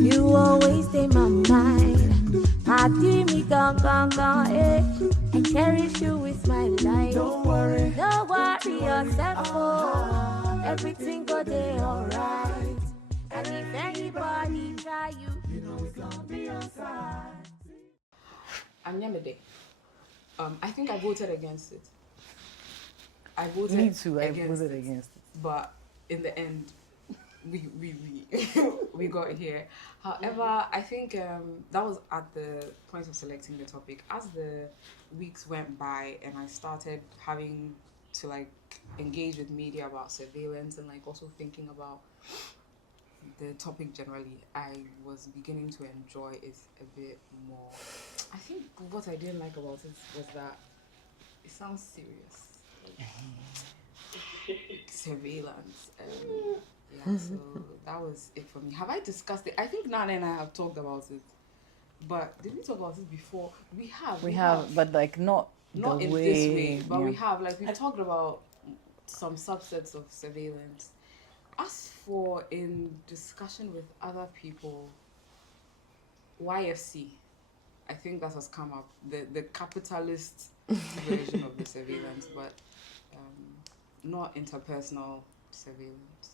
You always stay my mind. I do me gone, eh. I cherish you with my life. Don't worry yourself, oh. Everything go day alright. And if anybody try you, you know it's gonna be your side. Anyamide. I think I voted against it. I voted Me too, I against voted it. against it. But in the end, we got here. However, I think that was at the point of selecting the topic. As the weeks went by and I started having to like engage with media about surveillance and like also thinking about the topic generally, I was beginning to enjoy it a bit more. I think what I didn't like about it was that it sounds serious. Surveillance. Yeah, so that was it for me. Have I discussed it? I think Nana and I have talked about it. But did we talk about it before? We have, but like not in way, this way. But yeah. we have, like, we've talked about some subsets of surveillance. As for in discussion with other people, YFC, I think that has come up, the capitalist version of the surveillance, but not interpersonal surveillance.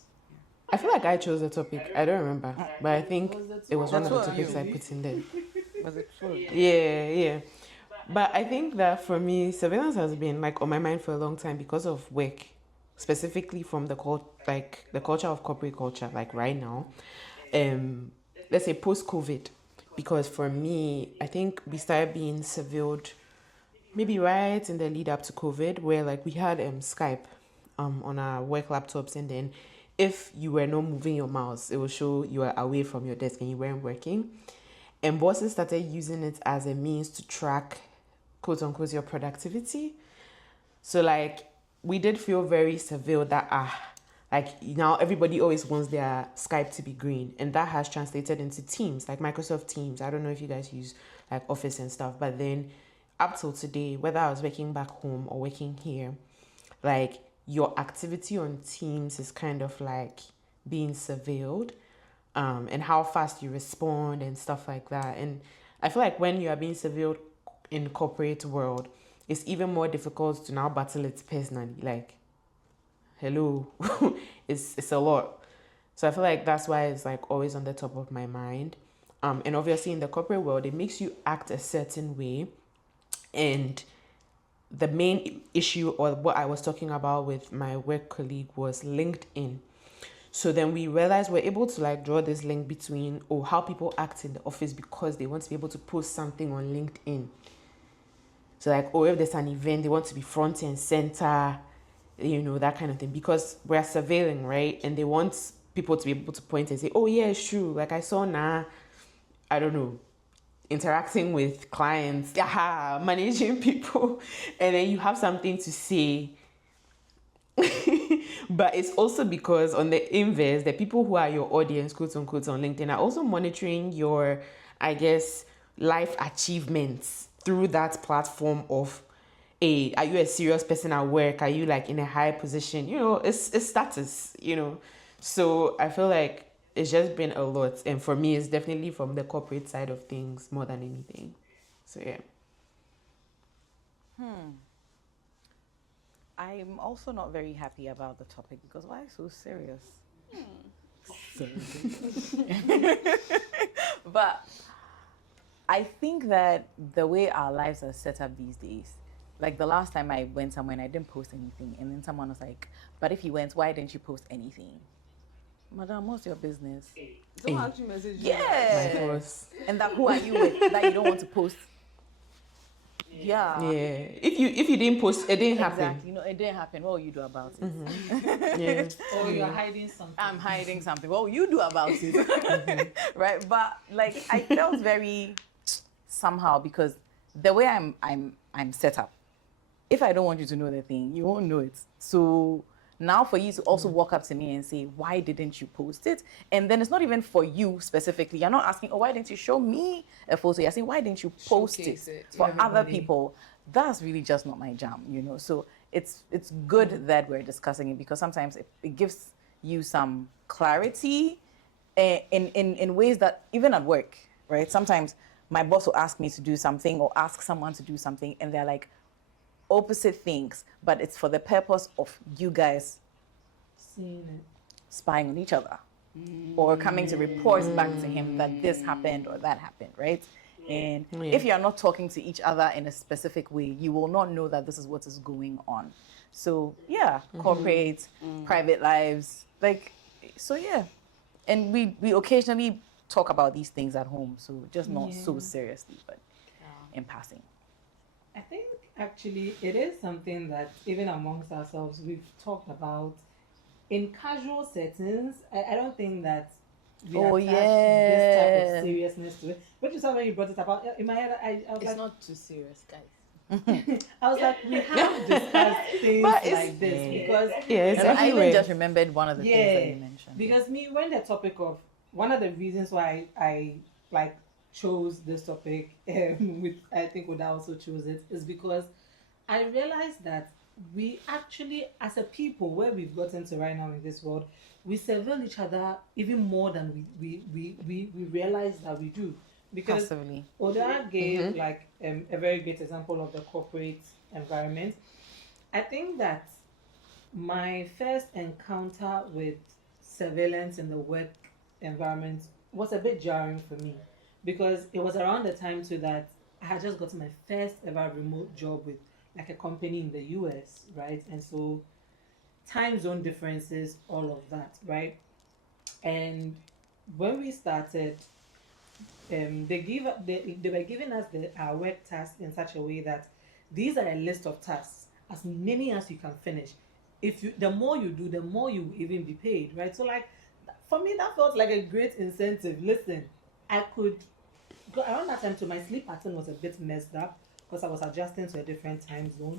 Yeah. I feel like I chose the topic. I don't remember, but I think it was one of the topics I put in there. Was it true? Yeah. But I think that for me, surveillance has been like on my mind for a long time because of work, specifically from the culture of corporate culture, like right now. Let's say post-COVID, because for me, I think we started being surveilled maybe right in the lead up to COVID, where like we had Skype on our work laptops, and then if you were not moving your mouse, it will show you are away from your desk and you weren't working. And bosses started using it as a means to track, quote unquote, your productivity. So like we did feel very surveilled that like now everybody always wants their Skype to be green, and that has translated into Teams, like Microsoft Teams. I don't know if you guys use like Office and stuff, but then up till today, whether I was working back home or working here, like your activity on Teams is kind of like being surveilled, and how fast you respond and stuff like that. And I feel like when you are being surveilled in corporate world, it's even more difficult to now battle it personally. Like, hello, it's a lot. So I feel like that's why it's like always on the top of my mind. And obviously in the corporate world, it makes you act a certain way. And the main issue, or what I was talking about with my work colleague, was LinkedIn. So then we realized we're able to like draw this link between how people act in the office because they want to be able to post something on LinkedIn. So like, if there's an event, they want to be front and center, that kind of thing, because we're surveilling, right? And they want people to be able to point and say, oh yeah, it's true. Like I saw I don't know, interacting with clients, managing people, and then you have something to say. But it's also because on the inverse, the people who are your audience, quote unquote, on LinkedIn are also monitoring your, I guess, life achievements through that platform of, are you a serious person at work? Are you like in a high position? It's status, So I feel like it's just been a lot. And for me, it's definitely from the corporate side of things more than anything. So yeah. I'm also not very happy about the topic because why so serious? But I think that the way our lives are set up these days, like the last time I went somewhere and I didn't post anything, and then someone was like, but if you went, why didn't you post anything? Madam, what's your business? Someone actually messaged you. Yeah. And that who are you with that you don't want to post? Yeah. If you didn't post, it didn't happen. Exactly. It didn't happen. What will you do about it? Mm-hmm. Yeah. Or you're hiding something. I'm hiding something. What will you do about it? Right? But like I felt very somehow because the way I'm set up, if I don't want you to know the thing, you won't know it. So now for you to also walk up to me and say, why didn't you post it? And then it's not even for you specifically. You're not asking, why didn't you show me a photo? You're saying, why didn't you post it for other people? That's really just not my jam, So it's good that we're discussing it because sometimes it gives you some clarity in ways that even at work, right? Sometimes my boss will ask me to do something or ask someone to do something, and they're like opposite things, but it's for the purpose of you guys Seeing it. spying on each other or coming to report back to him that this happened or that happened, right? And if you are not talking to each other in a specific way, you will not know that this is what is going on. So yeah, corporate, private lives, like, so yeah. And we occasionally talk about these things at home, so just not so seriously, but in passing. I think actually it is something that even amongst ourselves we've talked about in casual settings. I don't think that we attach this type of seriousness to it. Which is when you brought it up. In my head, I was It's like, not too serious, guys. I was like, we have discussed things like this because it's And I even everywhere. just remembered one of the things that you mentioned. because when the topic of one of the reasons why I like chose this topic, with I think Oda also chose it, is because I realized that we actually, as a people, where we've gotten to right now in this world, we surveil each other even more than we realize that we do. Because Possibly. Oda gave like a very great example of the corporate environment. I think that my first encounter with surveillance in the work environment was a bit jarring for me because it was around the time too that I had just gotten my first ever remote job with like a company in the US, right? And so time zone differences, all of that, right? And when we started, they were giving us our work tasks in such a way that these are a list of tasks, as many as you can finish. The more you do, the more you will even be paid, right? So like for me, that felt like a great incentive. Listen, I could go around that time, so my sleep pattern was a bit messed up because I was adjusting to a different time zone.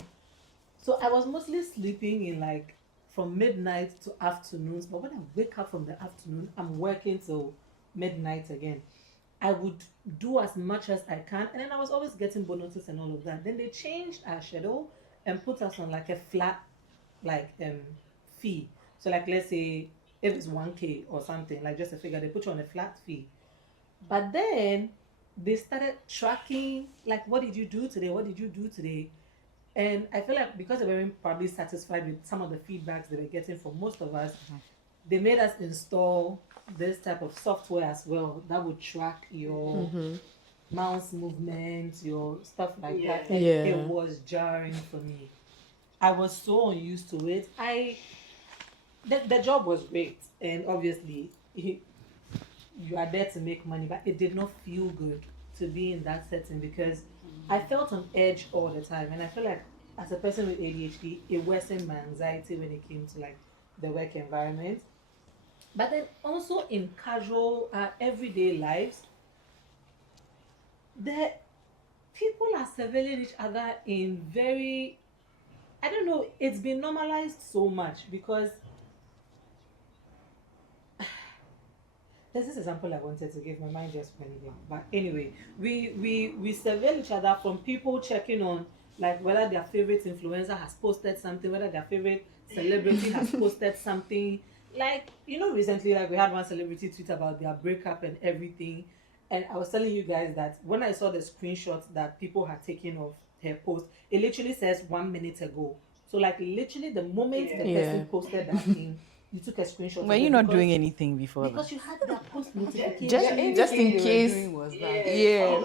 So I was mostly sleeping in like from midnight to afternoons. But when I wake up from the afternoon, I'm working till midnight again. I would do as much as I can, and then I was always getting bonuses and all of that. Then they changed our schedule and put us on like a flat like fee. So like let's say if it's 1K or something, like just a figure, they put you on a flat fee. But then they started tracking like what did you do today? What did you do today? And I feel like because they weren't probably satisfied with some of the feedbacks they were getting from most of us, they made us install this type of software as well that would track your mouse movements, your stuff like that. And it was jarring for me. I was so unused to it. The job was great, and obviously you are there to make money, but it did not feel good to be in that setting because I felt on edge all the time, and I feel like as a person with ADHD, it worsened my anxiety when it came to like the work environment. But then also in casual, everyday lives, the people are surveilling each other in very, I don't know, it's been normalized so much because there's this example I wanted to give, my mind just went there. But anyway, we surveil each other from people checking on like whether their favorite influencer has posted something, whether their favorite celebrity has posted something. Like, you know, recently, like we had one celebrity tweet about their breakup and everything. And I was telling you guys that when I saw the screenshots that people had taken of her post, it literally says 1 minute ago. So like literally the moment the person posted that thing, you took a screenshot. Were you not doing anything before because you had their post notification. Just in case,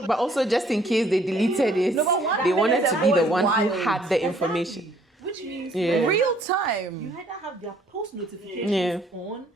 but also just in case they deleted it, they wanted to be the one who had the information. Which means real time. You either have their post notifications on.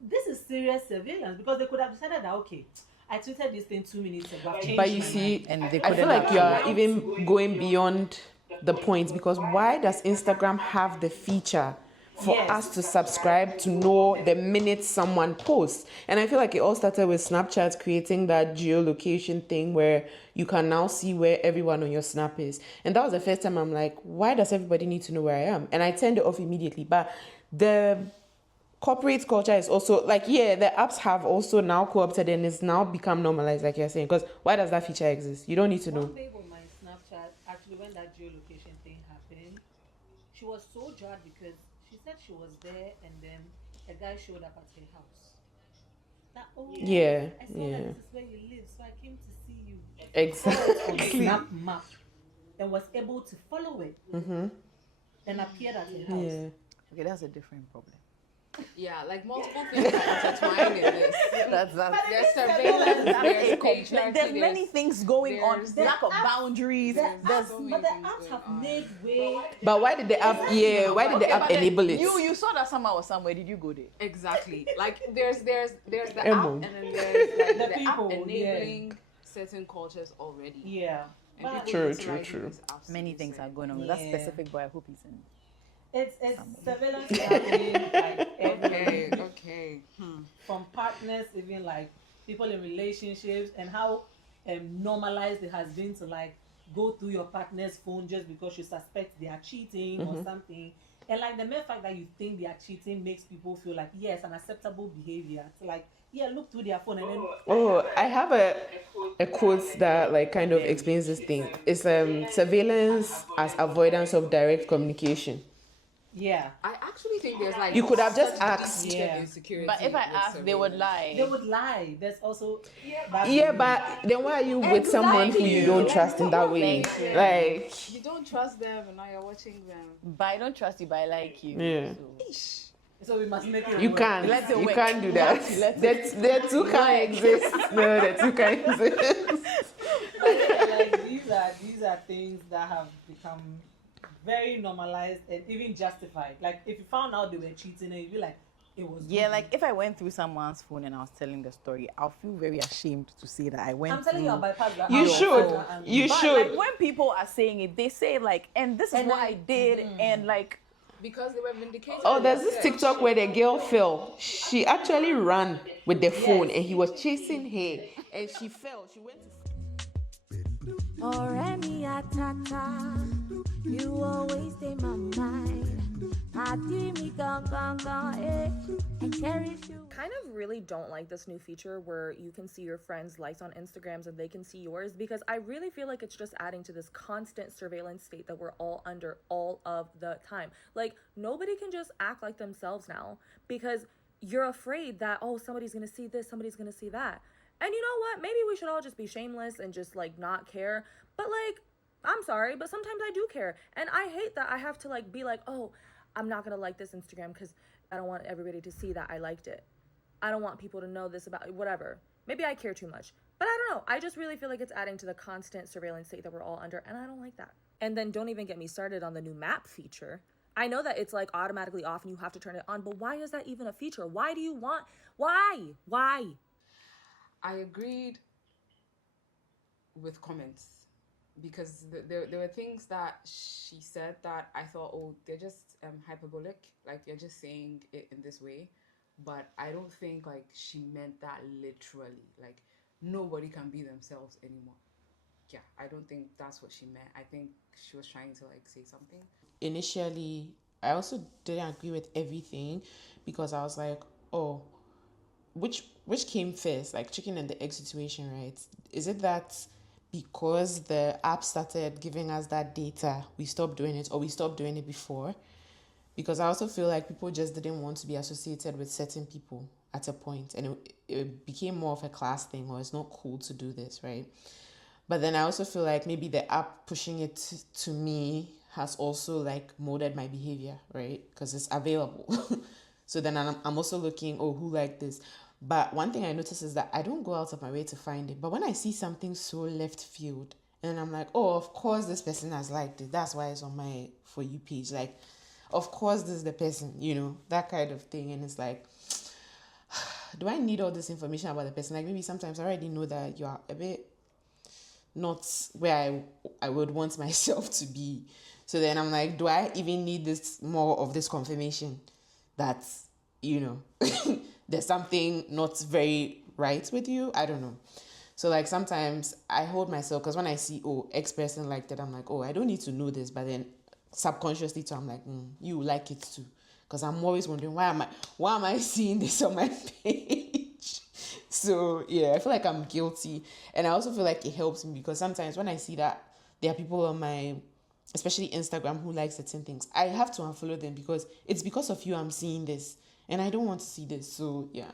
This is serious surveillance because they could have decided that okay, I tweeted this thing 2 minutes ago. But you see, And they I feel like you are even going beyond the point because why does Instagram have the feature for us to subscribe to know the minute someone posts? And I feel like it all started with Snapchat creating that geolocation thing where you can now see where everyone on your snap is. And that was the first time I'm like, why does everybody need to know where I am? And I turned it off immediately. But the corporate culture is also like, the apps have also now co-opted and it's now become normalized, like you're saying. Because why does that feature exist? You don't need to know. One babe on my Snapchat, actually, when that geolocation thing happened, she was so jarred because she said she was there and then a guy showed up at her house. that, oh, Yeah, I saw yeah. that this is where you live, so I came to see you. On Exactly. Snap Map, and was able to follow it and appeared at her house. Yeah. Okay, that's a different problem. Yeah, like multiple things are intertwined in this. That's There's surveillance, there's patriarchy, there's many things going on. there's Lack of boundaries. The There's apps, but the apps have made way. But why did the app? Yeah. Why did the app but then enable it? You saw that someone was somewhere. Did you go there? Exactly. Like there's the Emo. app, and then there's like The the people, app enabling certain cultures already. Yeah. And But people True, utilizing true. these apps to Many do things so. are going on. That Yeah. specific boy, I hope he's in. It's surveillance happening like Okay, everywhere. okay. From partners, even like people in relationships, and how normalized it has been to like go through your partner's phone just because you suspect they are cheating or something. And like the mere fact that you think they are cheating makes people feel like, yes, an acceptable behavior. It's like, yeah, look through their phone and then Oh, I have a quote that like kind of explains this thing. It's surveillance as avoidance of direct communication. yeah. I actually think there's like You could have just such asked. deep-seated Yeah. insecurity But if I with ask, they would surveillance. lie. They would lie. There's also that Yeah, but then why are you with someone who you don't trust in that way? Thank you. Like, You don't trust them, and now you're watching them. But I don't trust you, but I like you. Yeah. So. so we must make it you work. can't. Let it You work. can't do that. The two can't exist. No, the two can't exist. Like these are things that have become very normalized and even justified. Like if you found out they were cheating, and you'd be like, it was Yeah, good. like if I went through someone's phone and I was telling the story, I'll feel very ashamed to say that I went I'm telling you, through. I'll bypass that. You I'll should. bypass that and- You But should. like when people are saying it, they say like, and this is And what I- I did, and like Because they were vindicated. Oh, in there's their this search. TikTok where the girl fell. She actually ran with the phone and he was chasing her and she fell. She went to Oremi atata, you always stay my mind. Adimi gong gong gong, eh? I cherish you. Kind of really don't like this new feature where you can see your friends' likes on Instagrams and they can see yours, because I really feel like it's just adding to this constant surveillance state that we're all under all of the time. Like nobody can just act like themselves now because you're afraid that, oh, somebody's gonna see this, somebody's gonna see that. And you know what? Maybe we should all just be shameless and just like not care. But like, I'm sorry, but sometimes I do care. And I hate that I have to like be like, oh, I'm not gonna like this Instagram because I don't want everybody to see that I liked it. I don't want people to know this about whatever. Maybe I care too much. But I don't know. I just really feel like it's adding to the constant surveillance state that we're all under, and I don't like that. And then don't even get me started on the new map feature. I know that it's like automatically off and you have to turn it on, but why is that even a feature? Why do you want, why? I agreed with comments because there were things that she said that I thought, oh, they're just hyperbolic, like they're just saying it in this way. But I don't think like she meant that literally. Like nobody can be themselves anymore. Yeah, I don't think that's what she meant. I think she was trying to like say something. Initially, I also didn't agree with everything because I was like, oh, which came first, like chicken and the egg situation, right? Is it that because the app started giving us that data, we stopped doing it, or we stopped doing it before? Because I also feel like people just didn't want to be associated with certain people at a point, and it became more of a class thing, or it's not cool to do this, right? But then I also feel like maybe the app pushing it to me has also like molded my behavior, right? Because it's available. So then I'm also looking, oh, who liked this? But one thing I notice is that I don't go out of my way to find it. But when I see something so left field, and I'm like, oh, of course this person has liked it. That's why it's on my For You page. Like, of course this is the person, you know, that kind of thing. And it's like, do I need all this information about the person? Like maybe sometimes I already know that you are a bit not where I would want myself to be. So then I'm like, do I even need this more of this confirmation that, you know, there's something not very right with you? I don't know. So like sometimes I hold myself, because when I see, oh, X person liked it, I'm like, oh, I don't need to know this. But then subconsciously too, I'm like, you like it too. Because I'm always wondering, why am I seeing this on my page? So yeah, I feel like I'm guilty. And I also feel like it helps me because sometimes when I see that there are people on my, especially Instagram, who like certain things, I have to unfollow them because it's because of you I'm seeing this and I don't want to see this. So yeah.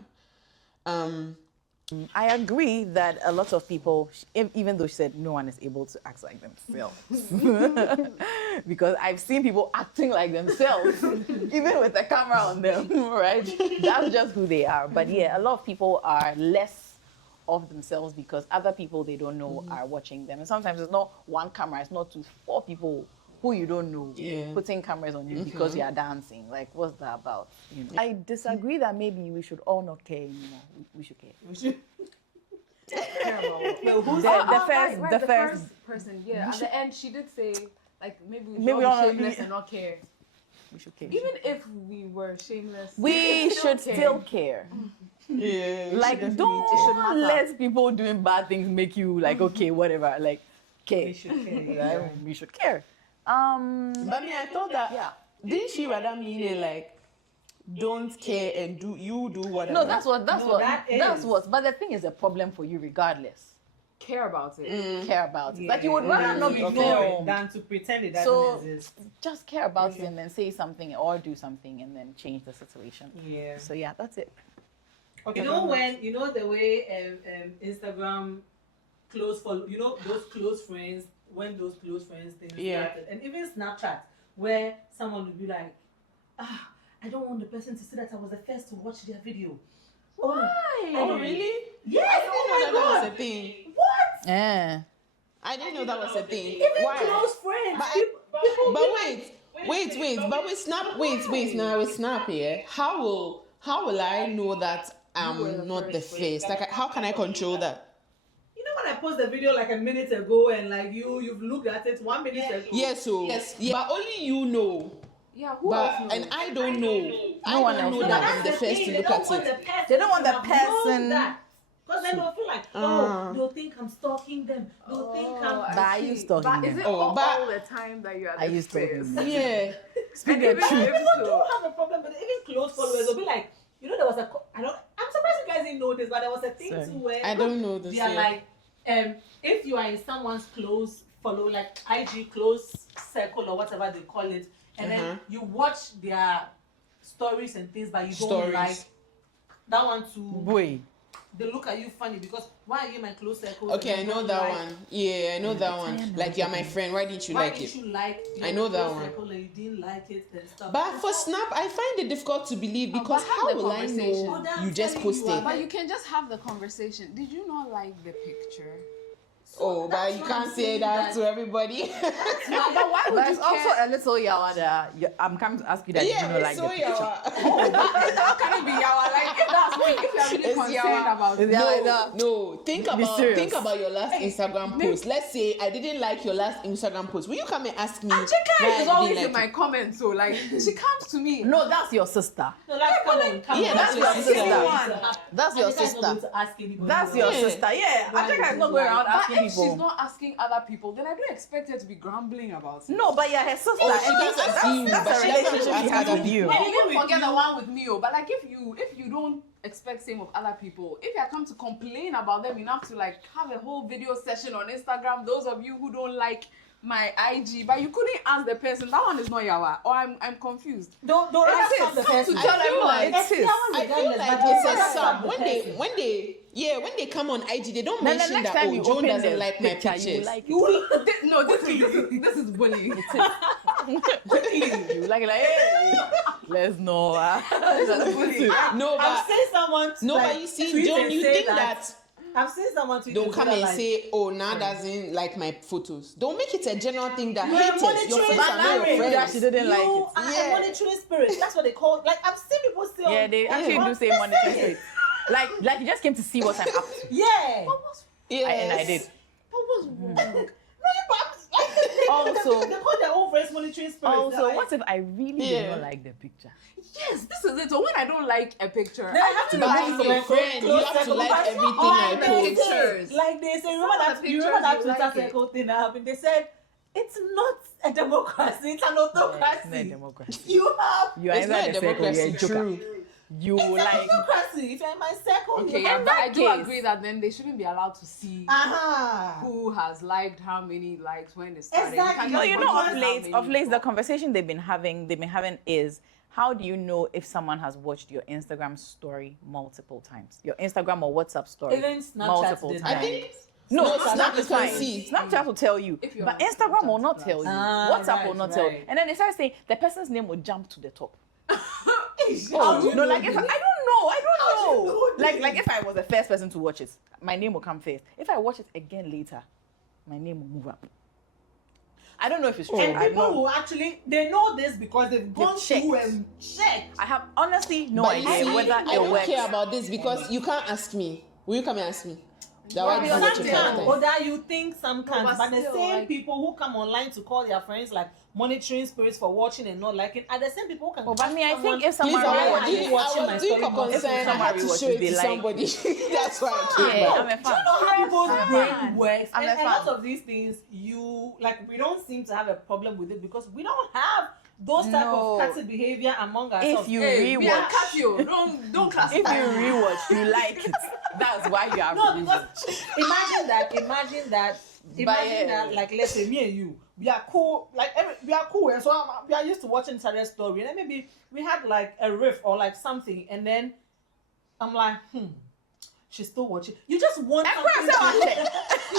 I agree that a lot of people, even though she said no one is able to act like themselves, because I've seen people acting like themselves, even with the camera on them, right? That's just who they are. But yeah, a lot of people are less of themselves because other people they don't know are watching them. And sometimes it's not one camera, it's not 2, 4 people who you don't know putting cameras on you because you are dancing. Like, what's that about? You know? I disagree that maybe we should all not care anymore. We should care. We should. The first person, yeah. At the end, she did say, like, maybe we should Maybe all all- be shameless and not care. we should care. Even if we were shameless, We should still care. Yeah. Like, don't let people doing bad things make you like, okay, whatever. Like, care. We should care. Right? We should care. But I mean, I thought that, didn't she rather mean it like, don't care and do whatever? No, that's what. is. But the thing is a problem for you, regardless. care about it. Care about it. Yeah. Like you would rather not be ignore it informed. than to pretend it doesn't So exist. just care about it and then say something or do something and then change the situation. Yeah. So yeah, that's it. You know the way Instagram close follow, you know those close friends, when those close friends things started, and even Snapchat, where someone would be like, I don't want the person to see that I was the first to watch their video. Why? Oh, really? Yes. I didn't know that God. was a thing. What? Yeah. I didn't know that was a thing. Even Why? close friends. But people But be wait, but with Snap, wait, now with Snap, yeah, how will I know that I'm not the first? Like, how can I control that? You know when I post the video like a minute ago and like you've looked at it 1 minute ago. Yes, but only you know. Yeah, who else But knows? and I don't know. I one don't else know knows. that That's I'm the first thing, to they look don't at want it. the person They don't want the to have known person- that. Because then they'll feel like, they'll think I'm stalking them. They'll think I'm. But I used to But is them. it Oh, all, but- all the time that you are the I used to first? them. Yeah. Speak the And even truth. if People so- don't have a problem, but even close followers will be like, you know, there was I'm surprised you guys didn't know this, but there was a thing Sorry. too where I don't know this they are yet. like, if you are in someone's close follow, like IG close circle or whatever they call it, and then you watch their stories and things, but you don't Stories. like that one too. Boy. They look at you funny because why are you in my close circle? Okay, I know that one. Yeah, I know that one. Like, you're my friend. Why didn't you Why like didn't it? you like? I know that close one. circle and you didn't like it and stuff. But for Snap, I find it difficult to believe because but have how the will I conversation. know Oh, that's you just telling you posted? But you can just have the conversation. Did you not like the picture? Oh, but that's you what can't I'm say saying, that that- to everybody. No, but why would But you it's also care? a little yawada. I'm coming to ask you that you Yeah, don't like it's the so picture. yawa. How can it be yawa? Like, if that's what, if you're really It's concerned yawa. about it. No. Think Be serious. about your last Instagram post. Let's say I didn't like your last Instagram post. Will you come and ask me? Chika why I is always didn't in like my it? comments, so like she comes to me. No, that's your sister. No, like, come on. Yeah, that's your Like, sister. anyone. That's your And the guy's sister. not going to ask anybody That's else. your Yeah. sister. Yeah. Why Ajaka is would not you going lie? around But asking if people. she's not asking other people, then I don't expect her to be grumbling about it. No, but you're her sister. Oh, she and does that's ask you, that's but a she doesn't relationship ask she has other with you. people. And Even even with forget you- the one with me, but like if you don't expect same of other people, if you come to complain about them enough to like have a whole video session on Instagram, those of you who don't like my IG, but you couldn't ask the person, that one is not yawa, or I'm confused. Don't It's ask his. the person. To tell I feel everyone like it's his. I feel like it's a sub. When they come on IG, they don't Then the mention next that time you Joan open doesn't the like my picture, you pictures. like it. No, this is bullying. You like hey, let's know. No, I've but seen someone. but you see, tweet Joan, and you say think that I've seen someone tweet they'll come say and like, say, "Oh, Nah doesn't like my photos." Don't make it a general thing that "You are haters, your monitoring friends are not spirit." your That she friends. didn't like You it. are Yeah. a monitoring spirit. That's what they call. Like I've seen people say. Yeah, on- they actually do say They monitoring say spirit. Like you just came to see what I'm up to. Yeah. And I did. What was wrong? Also- they call their own friends monitoring spirits. Also, They're like, what if I really Yeah. did not like the picture? Yes, this is it. So when I don't like a picture, They have to But like I'm your friend. You have to like everything I the post. pictures. Like they say, remember Some of that? the You remember that pictures you Twitter like it. circle thing that happened? They said it's not a democracy; it's an It's not a autocracy. democracy. You have. You are It's either not a the circle, you're democracy. a joker. True. You It's an like autocracy. If you're in my circle, okay, you yeah, have. but that I do case- agree that then they shouldn't be allowed to see Aha. who has liked how many likes when it started. Exactly. no, you know, control of late, the conversation they've been having is how do you know if someone has watched your Instagram story multiple times? Your Instagram or WhatsApp story Even Snapchat multiple did times. that. I think No, No, Snap you is can fine. see. Snapchat will tell you, If you're but on Instagram will Snapchat not Plus. tell you. Ah, WhatsApp will right, not tell you. right. And then they start saying the person's name will jump to the top. How do you No, know like if I this? don't know. know Like if I was the first person to watch it, my name will come first. If I watch it again later, my name will move up. I don't know if it's true. And I'm people not- who actually they know this because they've gone through checked. and checked. I have honestly no But you idea see, whether I it don't works. care about this because you can't ask me. Will you come and ask me? That Well, why because you watch Some it I'm first can, time? or that you think some can, but but the still, same like- people who come online to call their friends like monitoring spirits for watching and not liking are the same people who can. Oh, but ask me, I someone, think if someone Please, Why I are was you doing, watching I my was doing story a multiple concern. I times? had to show it They to like- somebody. That's why I came Yeah, back. I'm a Do fan. you know how people's I'm a brain fan. works? I'm And a a lot fan. of these things, you like, we don't seem to have a problem with it because we don't have those type No. of catty behavior among ourselves. If you Hey, we are rewatch, cut you. Don't class. if you rewatch, you like it. That's why you have No, to because rewatch. imagine that, like, let's say me and you, we are cool, like we are cool, and so we are used to watching each other's story, and then maybe we had like a riff or like something, and then I'm like, she's still watching. You just want something.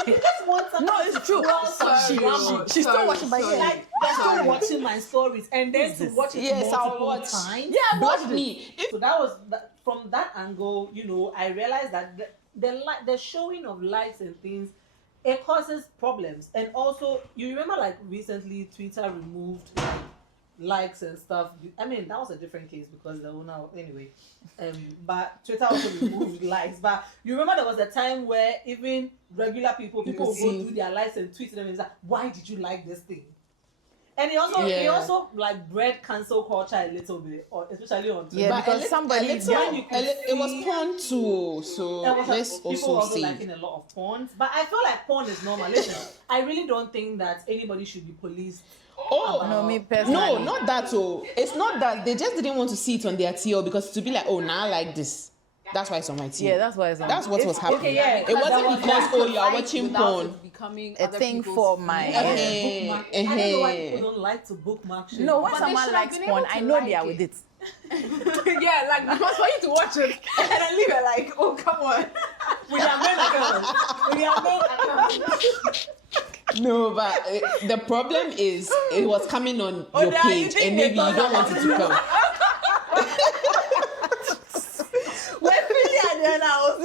You just want something. No, it's true. Well, She's still watching by ear. like they're still watching my stories, and then to watch it Yes, I'll multiple watch. times. Yeah, Block watch me. If So that was from that angle, I realized that the showing of likes and things, it causes problems. And also, you remember like recently Twitter removed likes and stuff. I mean, that was a different case because the owner, anyway. But Twitter also removed likes. But you remember there was a time where even regular people could would go see. through their likes and tweet them and say, why did you like this thing? And it Yeah. also like bred cancel culture a little bit, or especially on Twitter. Yeah, but because somebody- when you could it was see- porn too. So There was let's people also also see. liking a lot of porn, but I feel like porn is normal. Listen, I really don't think that anybody should be policed. Oh No, me personally. no, not that. Oh, it's not that they just didn't want to see it on their TL because to be like, oh, now I like this. That's why it's on my TL. Yeah, that's why it's on. That's what was happening. okay, yeah, It because wasn't there was because that. oh you are watching Without porn. it becoming A other thing people's for my- news. Eh, Bookmark. I don't know why eh. people don't like to bookmark shit. No, when But they someone should have likes been porn, able to I know they like are with it. it. Yeah, like because for you to watch it and then leave it like, oh come on. With your main account. With your main account. No, but the problem is it was coming on Oh, your yeah, you page think and they maybe you thought don't want it to come. When Billy and then I was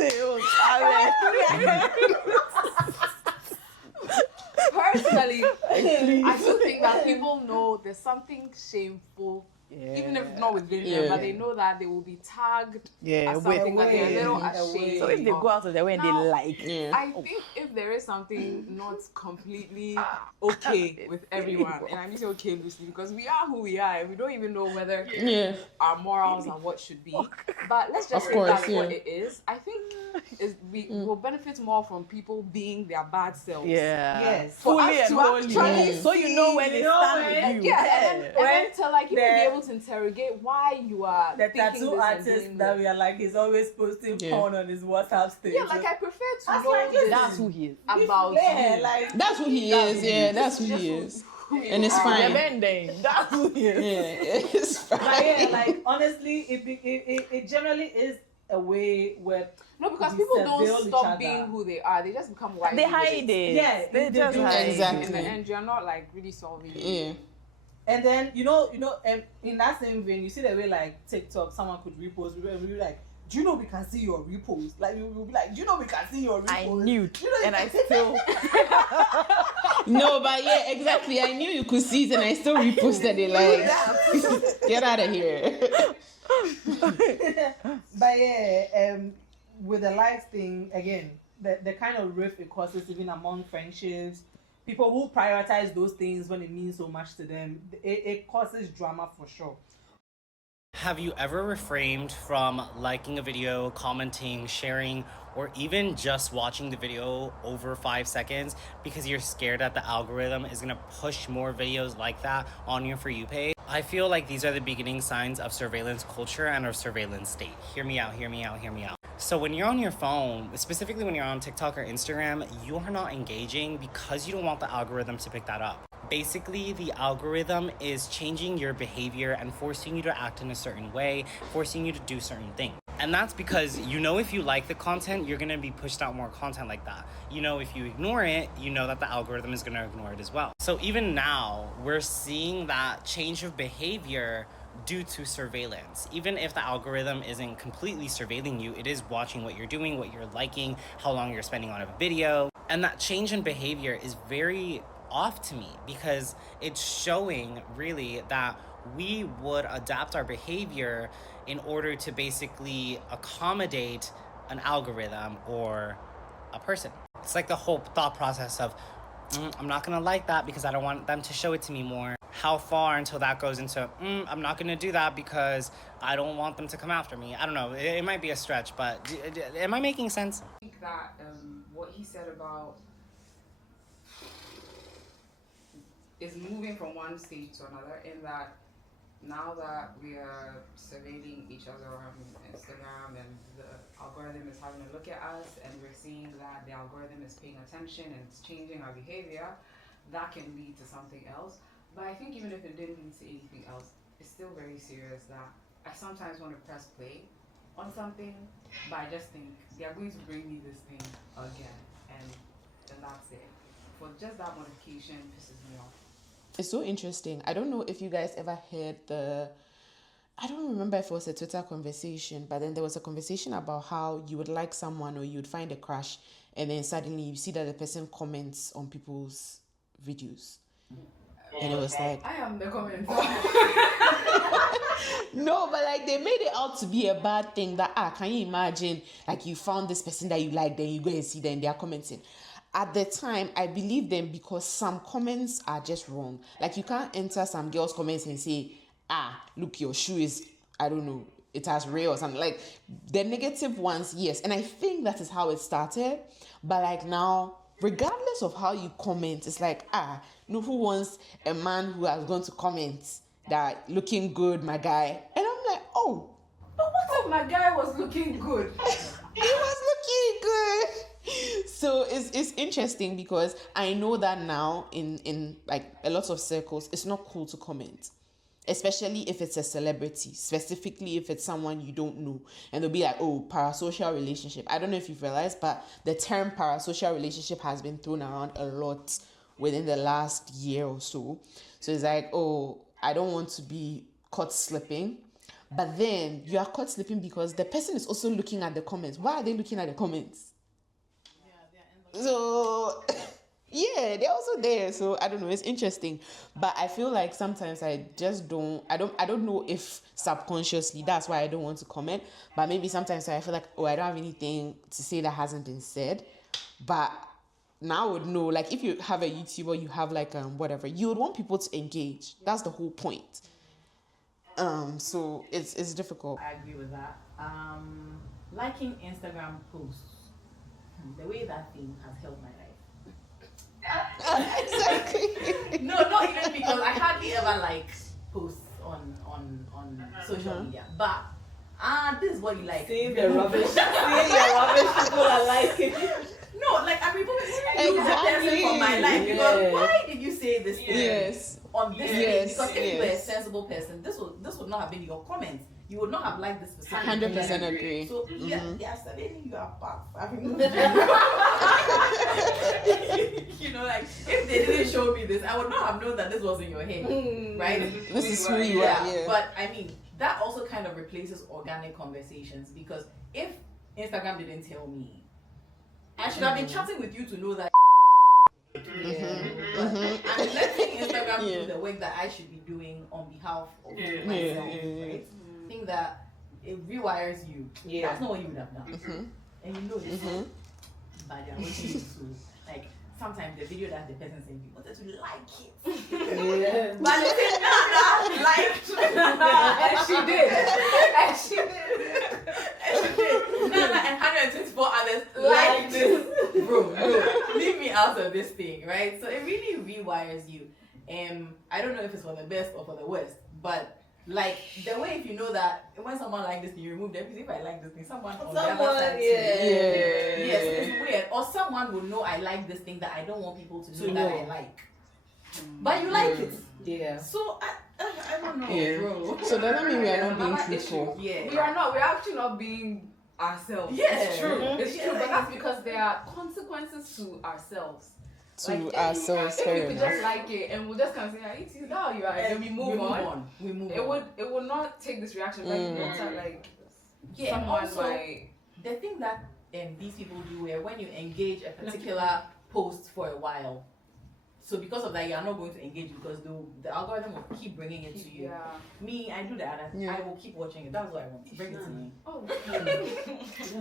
Personally, I still think that people know there's something shameful, even if not with Vinny, Yeah. but they know that they will be tagged Yeah, as something that they're a little away. ashamed So if they of. go out of their way and they Now, like, Yeah. I think if there is something not completely okay with everyone, and I mean say okay loosely because we are who we are and we don't even know whether Yeah. our morals are what should be. But let's just Of say that's course, what yeah. it is. I think we will benefit more from people being their bad selves. yeah, Yes. For fully us and to wholly, actually so you know where they you know stand when- with you. Yeah, and then to like even the- be able to interrogate why you are The thinking tattoo this and artist doing that this. we are like, he's always posting Yeah. porn on his WhatsApp status. Yeah, like I prefer to That's know like, this That's who he is. about yeah, you. like That's who he is. Yeah, that's who he is. And it's The fine. bending. That's who he is. Yeah, it's But yeah, fine. like honestly, it generally is a way where No, because we people surveil don't each stop other. being who they are. They just become white. They hide it. Yeah, they they just do. hide Exactly. In the end, you're not like really solving it. Yeah. And then in that same vein, you see the way like TikTok, someone could repost, and we be like, do you know we can see your repost? Like we will be like, do you know we can see your repost? I knew, Do you know and you I can- still. No, but yeah, exactly. I knew you could see it and I still reposted it. Like, get out of here. But yeah, with the likes thing again, the kind of rift it causes even among friendships, people who prioritize those things when it means so much to them, it causes drama for sure. Have you ever refrained from liking a video, commenting, sharing, or even just watching the video over 5 seconds because you're scared that the algorithm is gonna push more videos like that on your For You page? I feel like these are the beginning signs of surveillance culture and of surveillance state. Hear me out, hear me out, hear me out. So when you're on your phone, specifically when you're on TikTok or Instagram, you are not engaging because you don't want the algorithm to pick that up. Basically, the algorithm is changing your behavior and forcing you to act in a certain way, forcing you to do certain things. And that's because if you like the content, you're gonna be pushed out more content like that. If you ignore it, that the algorithm is gonna ignore it as well. So even now, we're seeing that change of behavior due to surveillance. Even if the algorithm isn't completely surveilling you, it is watching what you're doing, what you're liking, how long you're spending on a video. And that change in behavior is very off to me because it's showing really that we would adapt our behavior in order to basically accommodate an algorithm or a person. It's like the whole thought process of, I'm not gonna like that because I don't want them to show it to me more. How far until that goes into, I'm not gonna do that because I don't want them to come after me. I don't know, it might be a stretch, but am I making sense? I think that what he said about is moving from one stage to another, in that now that we are surveilling each other on Instagram and the algorithm is having a look at us and we're seeing that the algorithm is paying attention and it's changing our behavior, that can lead to something else. But I think even if it didn't lead to anything else, it's still very serious that I sometimes want to press play on something, but I just think they are going to bring me this thing again, and that's it. For just that modification pisses me off. It's so interesting. I don't know if you guys ever heard I don't remember if it was a Twitter conversation, but then there was a conversation about how you would like someone or you would find a crush and then suddenly you see that the person comments on people's videos. And it was like, I am the commenter. no, but like they made it out to be a bad thing that, can you imagine, like you found this person that you like, then you go and see them, they are commenting. At the time, I believed them because some comments are just wrong. Like you can't enter some girls' comments and say, look, your shoe is, I don't know, it has rail or something. Like the negative ones, yes. And I think that is how it started. But like now, regardless of how you comment, it's like, who wants a man who has gone to comment that looking good, my guy? And I'm like, oh. But what if my guy was looking good? He was looking good. So it's interesting because I know that now in like a lot of circles, it's not cool to comment. Especially if it's a celebrity, specifically if it's someone you don't know. And they'll be like, parasocial relationship. I don't know if you've realized, but the term parasocial relationship has been thrown around a lot within the last year or so. So it's like, I don't want to be caught slipping. But then you are caught slipping because the person is also looking at the comments. Why are they looking at the comments? So yeah, they're also there. So I don't know, it's interesting. But I feel like sometimes I don't know if subconsciously that's why I don't want to comment. But maybe sometimes I feel like, I don't have anything to say that hasn't been said. But now I would know, like if you have a YouTuber, you have like whatever, you would want people to engage. That's the whole point. So it's difficult. I agree with that. Liking Instagram posts, the way that thing has helped my life. Exactly. No, not even because I hardly ever like posts on social media. But this is what you like. Seeing the rubbish people are liking. No, like I'm removing person from my life because why did you say this thing? Yes. On this thing? Because if you were a yes. sensible person, this would not have been your comments. You would not have liked this specific. 100% agree. So they are selling you apart. You know, like if they didn't show me this, I would not have known that this was in your head, right? This is who you are. Yeah. But I mean, that also kind of replaces organic conversations because if Instagram didn't tell me, I should have been chatting with you to know that. I'm letting Instagram do the work that I should be doing on behalf of myself, right? I think that it rewires you. That's not what you would have done. And you know this. But yeah, what you do to, like, sometimes the video that the person sent you wanted to like it. But they said, no, like, and she did. And she did. Nana and 124 others like this. Bro, leave me out of this thing, right? So it really rewires you. I don't know if it's for the best or for the worst, but like the way if you know that when someone like this thing, you remove them, because if I like this thing, someone on the other side yes, it's weird. Or someone will know I like this thing that I don't want people to know that I like. but you like it. Yeah. So I don't know, Yeah. bro. So does that mean we are not being Another truthful? Yeah. We are not. We're actually not being ourselves. Yeah. It's true. It's Yeah. true. But that's because there are consequences to ourselves. To ourselves, If fair we could enough. just like it and we'll just kind of say, "Hey, this is how you are," and then we move on. We move It on. would not take this reaction like like Yeah, and someone also, might. the thing that these people do where when you engage a particular post for a while, so because of that you are not going to engage because the algorithm will keep bringing it to you. Yeah. Me, I do that. Yeah. I will keep watching it. That's what I want. Bring it to me. Oh.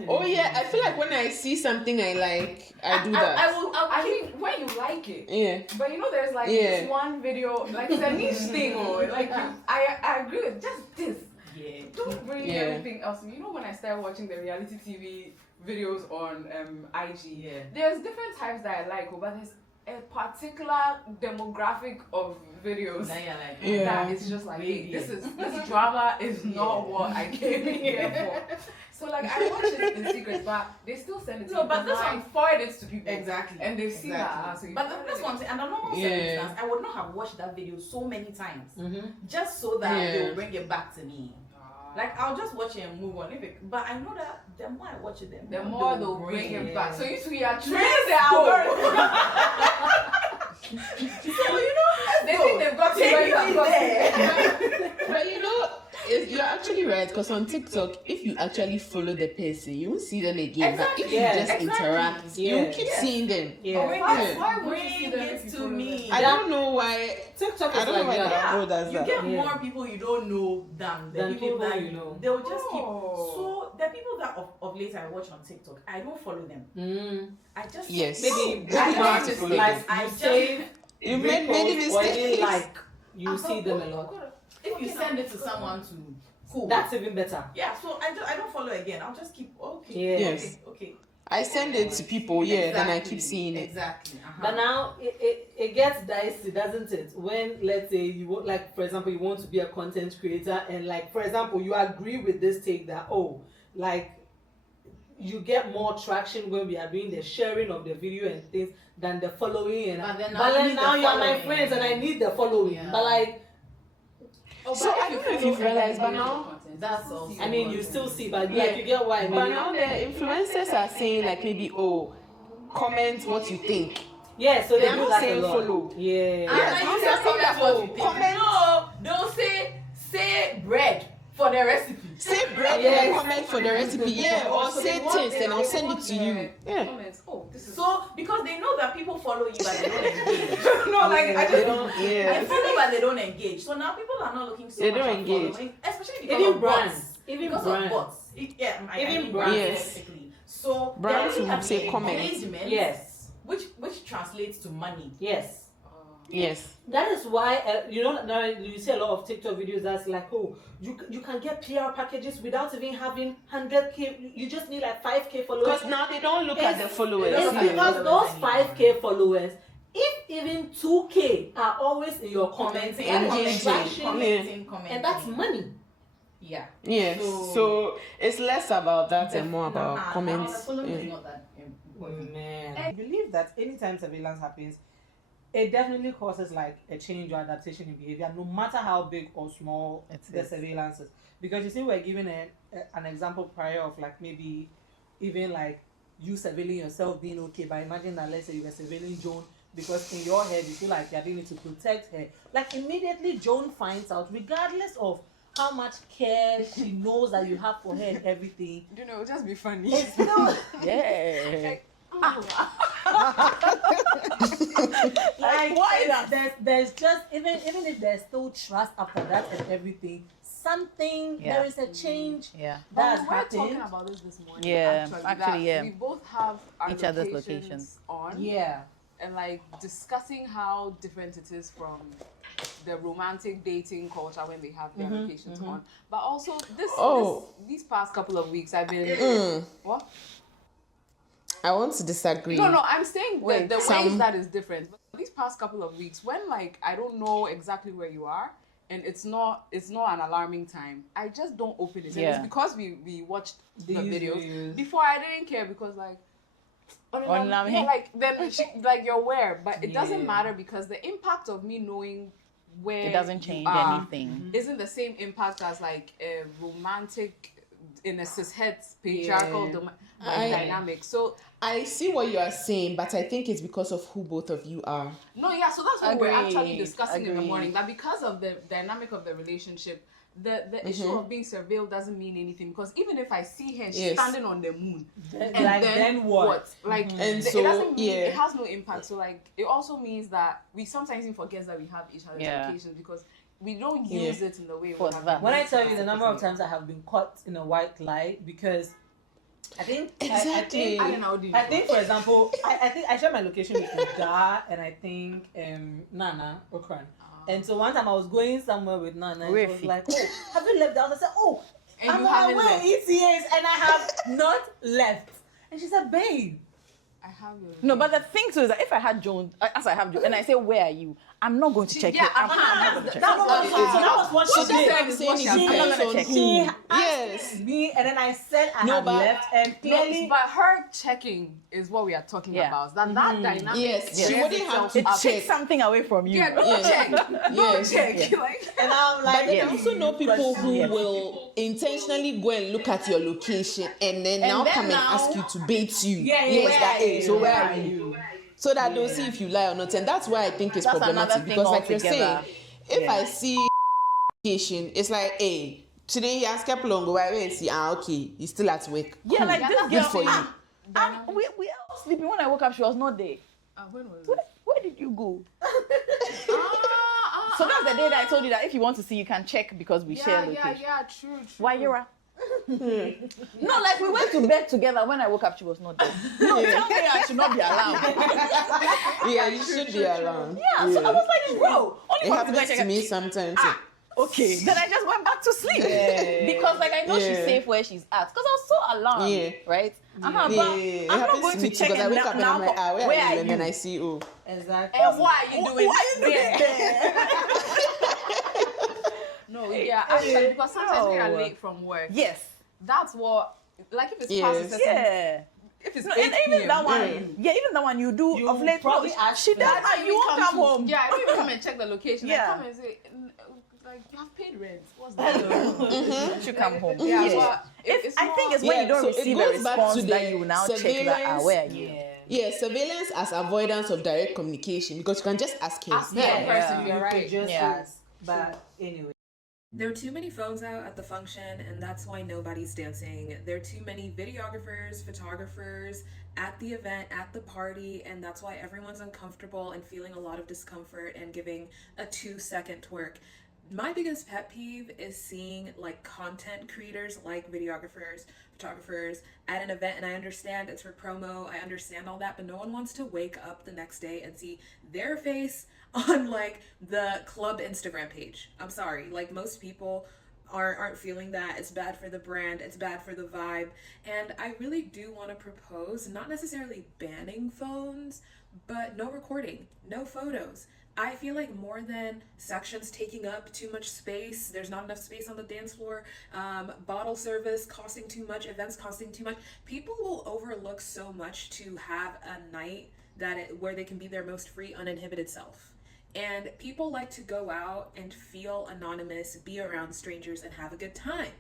Oh yeah, I feel like when I see something I like, I do that. I mean, when you like it. Yeah. But you know, there's like Yeah. this one video, like it's a niche thing, or like I agree with just this. Yeah. Don't bring Yeah. everything else. You know, when I started watching the reality TV videos on IG, Yeah. there's different types that I like, but there's a particular demographic of videos Then you're like, Yeah. that it's just like, hey, Yeah. this drama is not what I came here for. So like I watch it in secret, but they still send it to No, me. but this I one- forward it to people. Exactly. And they've seen Exactly. that. So you But forward that's it. what I'm saying. Under normal Yeah. circumstances, I would not have watched that video so many times Mm-hmm. just so that Yeah. they will bring it back to me. Like I'll just watch it and move on. But I know that the more I watch it, The more they'll bring it back. So you two are trained Let's the go. algorithm. So you know, They think they've got take you where me you have got there. But you know, you're actually right because on TikTok, if you actually follow the person, you won't see them again. But if you Yeah, just exactly. interact, Yeah. you keep seeing them. Yeah. Bring Why- it, why would you see bring them if it you to follow me. I don't know why. TikTok I is don't know like why the that. algorithm does You that. get Yeah. more people you don't know than the Than people people that you know. They'll just keep. Oh. So the people that of late I watch on TikTok, I don't follow them. Mm. I just Yes. Maybe I you don't have to just follow like them. I you just save, You made many repost, or even mistakes. like you see them a lot. if you send it to someone to cool. That's even better. yeah. So I don't follow again. I'll just keep okay. Yes. Okay. I send it to people, yeah, then I keep Exactly, seeing it. Exactly. But now it gets dicey, doesn't it? When let's say you want, like for example, you want to be a content creator, and like for example, you agree with this take that like you get more traction when we are doing the sharing of the video and things than the following. And But then but now you need now the you are my following. friends and I need the following. Yeah. But like So I don't know if you've realized, but now, That's also. I mean, you still see, but Yeah. like you get what I but mean. now the influencers are saying like maybe comment what you think. Yeah, so they They're do not that a saying lot. follow. Yeah. Yes, And now you they're just saying that, comment what you think. comment. No, they'll say bread for the recipe. Say bread Yes. and comment for the recipe, yeah, or So say they want taste and I'll send it want to you. Yeah. Comments. Oh, this is So because they know that people follow you but they don't engage. no, like I They just don't. They Yeah. follow but they don't engage. So now people are not looking so They much don't at engage. following, especially because Even of brands. bots. Even Because brands. of bots. I Even mean brands. Yes. specifically. So Brands they're will looking say at comment. engagement, Yes. which translates to money. Yes. Yes. That is why now you see a lot of TikTok videos that's like, you can get PR packages without even having 100K. You just need like 5K followers. Because now they don't look at the followers. It's Yeah. because those 5K followers, if even 2K are always in your comments Commenting, and Engaging. interaction, commenting, and that's money. yeah. Yes. So it's less about that and more about Nah, comments. the following is Yeah. not that important. Man. I believe that anytime surveillance happens, it definitely causes like a change or adaptation in behavior, no matter how big or small the surveillance is. Because you see, we're given an example prior of like maybe even like you surveilling yourself being okay, but imagine that let's say you were surveilling Joan because in your head you feel like you're doing it to protect her. Like immediately Joan finds out, regardless of how much care she knows that you have for her and everything. you know, it'll just be funny. It's still Yeah. like there's just even if there's still trust after that and everything, something there is a change Yeah. that We were happened. talking about this morning. Yeah, actually, actually, that yeah. We both have our Each other's locations locations. on. Yeah. And like discussing how different it is from the romantic dating culture when they have their locations on. But also these past couple of weeks I've been what? I want to disagree. No, I'm saying the ways some- that is different. But these past couple of weeks, when like I don't know exactly where you are, and it's not an alarming time, I just don't open it. And Yeah. it's because we watched the These videos. videos. Before I didn't care because like Yeah, like then like you're aware, but it doesn't matter because the impact of me knowing where It doesn't change anything. isn't the same impact as like a romantic in a cishet patriarchal dynamic. So I see what you are saying, but I think it's because of who both of you are. no, yeah, so that's what we're actually Agreed, discussing in the agreed. morning, that because of the dynamic of the relationship, the issue of being surveilled doesn't mean anything, because even if I see her Yes. standing on the moon, and then what? Like And it so, doesn't mean, yeah. it has no impact. So like it also means that we sometimes even forget that we have each other's Yeah. locations because we don't use it in the way For we have that. been When I using tell you it. the number of times I have been caught in a white lie because I think Exactly. I think for example I think I share my location with Uda and I think Nana Okran. And so one time I was going somewhere with Nana and she was Refi. like, oh, have you left the house? I said, oh, And I'm you on haven't my way, left. ETAs, and I have not left. And she said, babe, I have it. No, but the thing too is that if I had Jones, as I have Jones, and I say, where are you? I'm not going to check yeah, it. I'm not going to check that it. was what she So that's did. what I'm saying. She- It depends I'm not on gonna She who. asked Yes. me, and then I said I No, had but- left, and clearly, But her checking is what we are talking Yeah. about. That dynamic. Yes, she rears wouldn't have itself to up. Take check. something away from you. Yeah, don't Yes. check. Yes. Check. Like, and I'm like, But then Yeah. I also know people who Yes. will intentionally go and look at your location and then now then come and now- ask you to bait you. Yeah, yes, where that are is. So you? where are you? So that they'll see if you lie or not. And that's why I think it's That's problematic another thing because, like you're altogether. saying, if Yeah. I see location, it's like, hey, today he has kept long. Where is he? Okay, he's still at work. Yeah, like this Good girl. for you. We were all sleeping. When I woke up, she was not there. when was Where did you go? it? So that's the day that I told you that if you want to see, you can check because we share location. True. Why you're No, like we went to bed together. When I woke up, she was not there. No, tell me I should not be around. Yeah, you should be around. Yeah, so I was like, bro, only It want to go happens check to it. me sometimes. Okay, then I just went back to sleep because like I know she's Yeah. safe where she's at because I was so alarmed, Yeah. right? Yeah, But it I'm not happens going to me to too check because I it wake up and I'm like, where are you? And then I see, oh. exactly. And why are you doing Why are you doing No, yeah, actually, because sometimes we are No. late from work. Yes. That's what, like if it's past a Yes. certain, Yeah. if it's No, 8 and even PM, that one, yeah, even that one you do You of late. probably No, ask she for does. that. You won't come home. Yeah, I don't even come and check the location. Yeah. I come and say, like, you have paid rent. What's that? You come home. Yeah, Yeah. but it's I think more- it's when you don't so it receive a goes back to response the that you now check that where are you? Yeah, surveillance as avoidance of direct communication because you can just ask him. Ask the Yeah. person, you're You right. could just Yeah. ask. But anyway. There are too many phones out at the function, and that's why nobody's dancing. There are too many videographers, photographers at the event, at the party, and that's why everyone's uncomfortable and feeling a lot of discomfort and giving a 2-second twerk. My biggest pet peeve is seeing like content creators like videographers, photographers at an event, and I understand it's for promo, I understand all that, but no one wants to wake up the next day and see their face on like the club Instagram page. I'm sorry, like most people aren't feeling that. It's bad for the brand, it's bad for the vibe, and I really do want to propose not necessarily banning phones, but no recording, no photos. I feel like more than sections taking up too much space, there's not enough space on the dance floor, bottle service costing too much, events costing too much, people will overlook so much to have a night where they can be their most free, uninhibited self. And people like to go out and feel anonymous, be around strangers, and have a good time.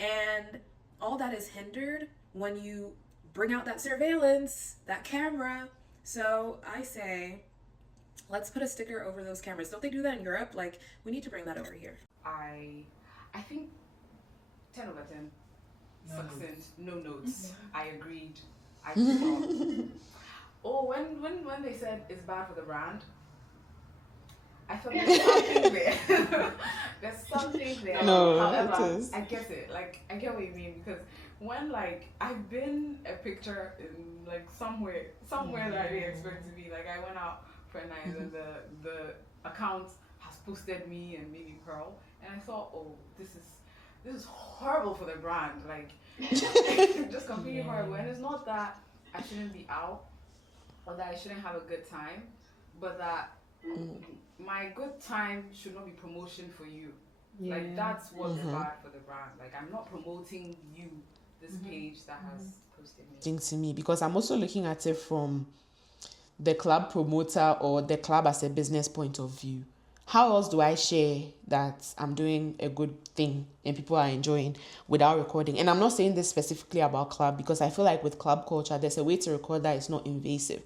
And all that is hindered when you bring out that surveillance, that camera. So I say, let's put a sticker over those cameras. Don't they do that in Europe? Like, we need to bring that over here. I think 10 over 10. Succinct, no notes. I agreed. I thought. Oh, when they said it's bad for the brand, I thought there's something there. There's something there. No, However, it is. I get it. Like, I get what you mean, because when like I've been a picture in like somewhere that I didn't expect to be. Like I went out for a night and the account has posted me and maybe Pearl, and I thought, oh, this is horrible for the brand. Like just completely horrible. And it's not that I shouldn't be out or that I shouldn't have a good time, but that my good time should not be promotion for you. Yeah. Like that's what's bad for the brand. Like I'm not promoting you, this page that has posting it. To me, because I'm also looking at it from the club promoter or the club as a business point of view. How else do I share that I'm doing a good thing and people are enjoying without recording? And I'm not saying this specifically about club, because I feel like with club culture, there's a way to record that is not invasive.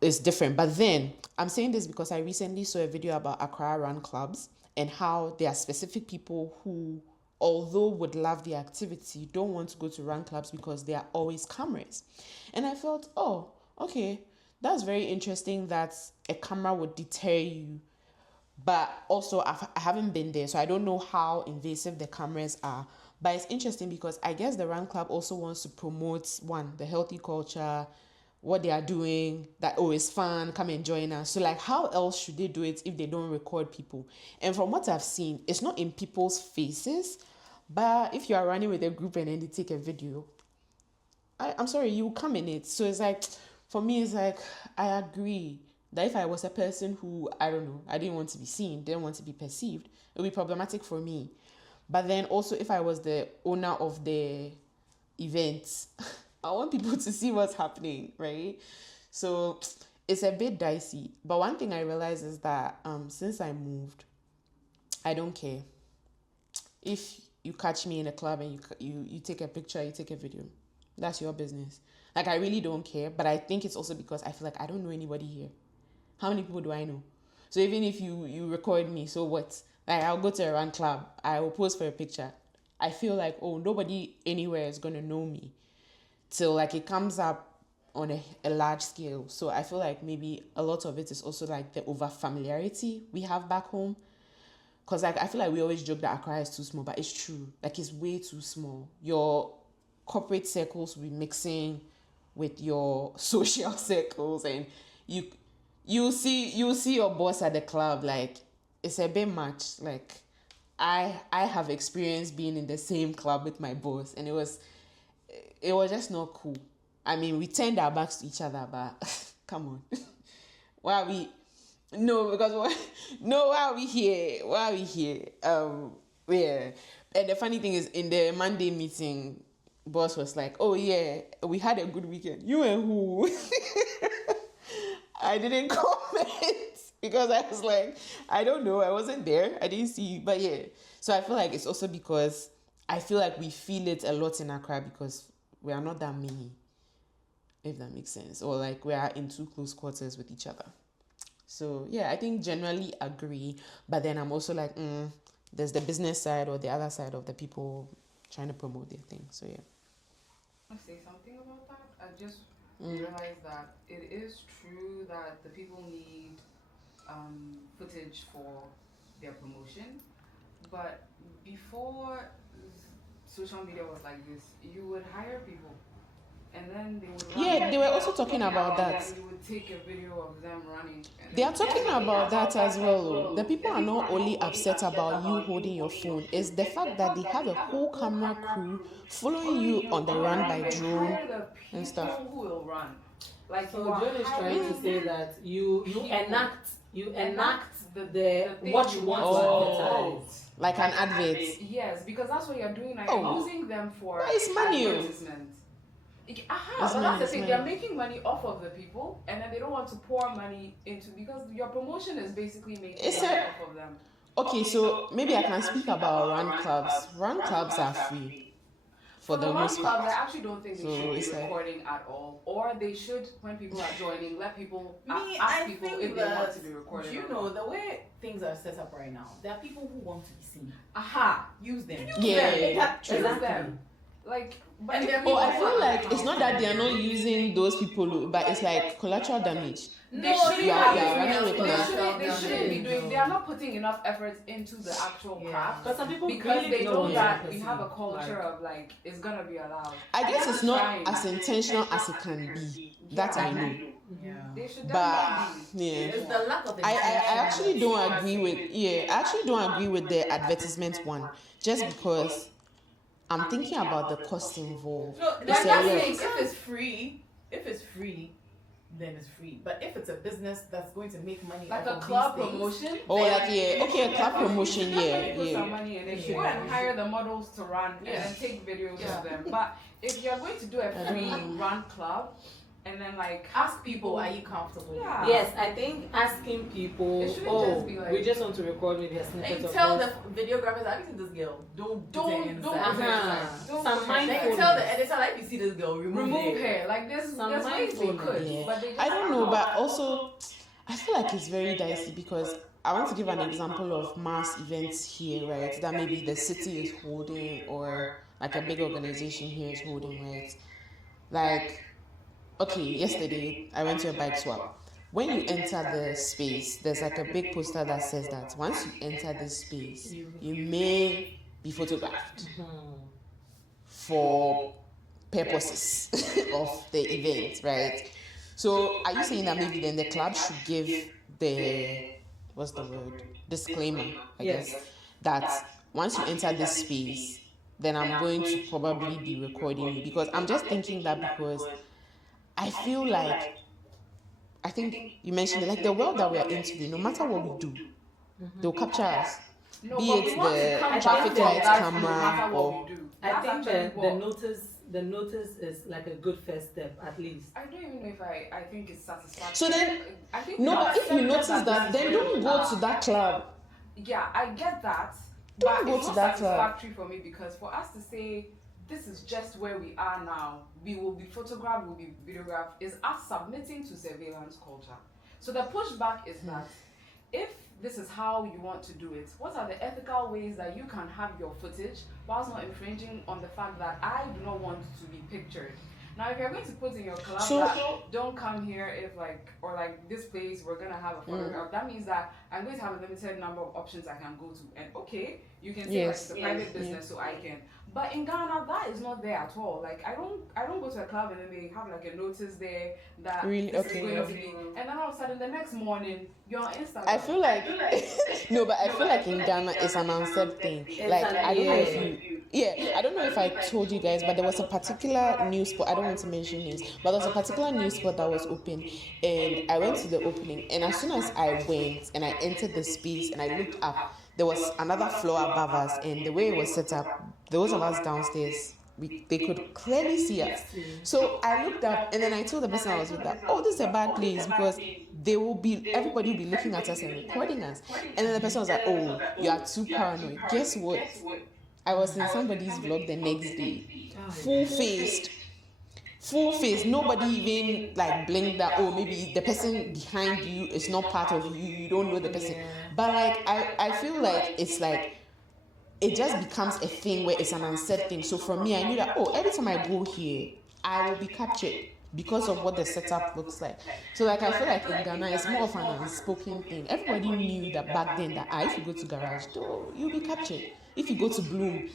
It's different. But then I'm saying this because I recently saw a video about Accra Run Clubs and how there are specific people who, although would love the activity, don't want to go to run clubs because there are always cameras. And I felt, oh, okay, that's very interesting that a camera would deter you. But also, I haven't been there, so I don't know how invasive the cameras are. But it's interesting because I guess the run club also wants to promote, one, the healthy culture, what they are doing, that, oh, it's fun, come and join us. So, like, how else should they do it if they don't record people? And from what I've seen, it's not in people's faces, but if you are running with a group and then they take a video, I'm sorry, you come in it. So it's like, for me, it's like, I agree that if I was a person who, I don't know, I didn't want to be seen, didn't want to be perceived, it would be problematic for me. But then also, if I was the owner of the event, I want people to see what's happening, right? So it's a bit dicey. But one thing I realized is that since I moved, I don't care. If you catch me in a club and you take a picture, you take a video, that's your business. Like, I really don't care. But I think it's also because I feel like I don't know anybody here. How many people do I know? So even if you record me, so what? Like, I'll go to a run club, I will post for a picture. I feel like, oh, nobody anywhere is going to know me till like it comes up on a large scale. So I feel like maybe a lot of it is also like the over familiarity we have back home. Because like, I feel like we always joke that Accra is too small, but it's true. Like, it's way too small. Your corporate circles will be mixing with your social circles, and you see your boss at the club. Like, it's a bit much. Like, I have experienced being in the same club with my boss, and it was just not cool. I mean, we turned our backs to each other, but come on. Why are we? No, because why are we here? Why are we here? Yeah. And the funny thing is, in the Monday meeting, boss was like, "Oh yeah, we had a good weekend." You and who? I didn't comment because I was like, I don't know, I wasn't there, I didn't see you. But yeah, so I feel like it's also because I feel like we feel it a lot in Accra because we are not that many, if that makes sense, or like we are in too close quarters with each other. So yeah, I think generally agree, but then I'm also like, there's the business side or the other side of the people trying to promote their thing. So yeah. I say something about that. I just realized that it is true that the people need footage for their promotion, but before social media was like this, you would hire people. And then they would run. Yeah, they were also talking about that. And you would take a video of them running. They are talking about that as well. The people are not only upset about you holding your phone, it's the fact that they have a whole camera crew following you on the run by drone and stuff. Who will run? Like, so John is trying to say that you enact the what you want to advertise. Like an advert. Yes, because that's what you're doing. Like, using them for it's money. Advertisement. But that's the thing, they're making money off of the people, and then they don't want to pour money into, because your promotion is basically making money off of them. Okay, so maybe I can speak about run clubs. Run clubs are free for the most part. I actually don't think they should be recording at all, or they should, when people are joining, let people ask people if they want to be recorded. You know, the way things are set up right now, there are people who want to be seen. Use them. Yeah, exactly. Like, but I feel like it's not that they are not using those people, but it's like collateral damage. They shouldn't be doing. They are not putting enough effort into the actual craft. But some people because really they know don't that we have a culture of like it's gonna be allowed. I guess it's not as intentional as it can be. That I know. Yeah. They should but yeah, it's the lack of I actually don't agree with I actually don't agree with the advertisement one, just because I'm thinking about the cost involved. No, if it's free, then it's free. But if it's a business that's going to make money like off a of club these things, promotion. Oh, like okay, a club promotion, Put some money and then you go and hire the models to run and then take videos of them. But if you're going to do a free run club and then like ask people, are you comfortable? Yeah. Yes, I think asking people, It shouldn't just be like- we just want to record maybe a snippet And of tell this. the videographers, have you seen this girl? Don't Don't Don't Some Then you mindfulness. tell the editor, like, if you see this girl, remove hair. Like there's Some ways they mindfulness. could, Yeah. but they just I don't know, but also I feel like it's very dicey because I want to give an example of mass events here, right? That maybe the city is holding or like a big organization here is holding, right? Like, okay, yesterday I went to a bike swap. When you enter the space, there's like a big poster that says that once you enter this space, you may be photographed for purposes of the event, right? So are you saying that maybe then the club should give the what's the word? Disclaimer, I guess, that once you enter this space, then I'm going to probably be recording you because I'm just thinking that because I feel like I think you mentioned it, like the world that we are into, no matter what we do, they'll capture us. No, Be but it we want to the come traffic back to lights that camera no matter what or- we do. I That's think actually the what- notice is like a good first step at least. I don't even know if I think it's satisfactory. So then- I think No, we but if you accepted notice that, this then is don't where go we to are. that club. Yeah, I get that. Don't But go it's to not that club. satisfactory for me because for us to say this is just where we are now, we will be photographed, we'll be videographed, is us submitting to surveillance culture. So the pushback is that if this is how you want to do it, what are the ethical ways that you can have your footage whilst not infringing on the fact that I do not want to be pictured? Now, if you're going to put in your club So- that don't come here if like, or like this place, we're going to have a photograph, that means that I'm going to have a limited number of options I can go to. And okay, you can say Yes. like, it's a private business, so I can. But in Ghana, that is not there at all. Like, I don't go to a club and then they have like a notice there that Really? this Okay. is going to be. And then all of a sudden, the next morning, you're on Instagram. I feel like no, but I feel like in Ghana it's an unsaid thing. Like I don't know if I don't know if I told you guys, but there was a particular news spot. I don't want to mention names, but there was a particular news spot that was open, and I went to the opening. And as soon as I went and I entered the space and I looked up, there was another floor above us, and the way it was set up, those of us downstairs, they could clearly see us. So I looked up and then I told the person I was with that, oh, this is a bad place because everybody will be looking at us and recording us. And then the person was like, oh, you are too paranoid. Guess what? I was in somebody's vlog the next day, full faced. Nobody even like blinked that, oh, maybe the person behind you is not part of you, you don't know the person. But like I feel like it's like it just becomes a thing where it's an unsaid thing. So for me, I knew that, oh, every time I go here, I will be captured because of what the setup looks like. So like I feel like in Ghana, it's more of an unspoken thing. Everybody knew that back then that if you go to Garage, you'll be captured. If you go to Bloom,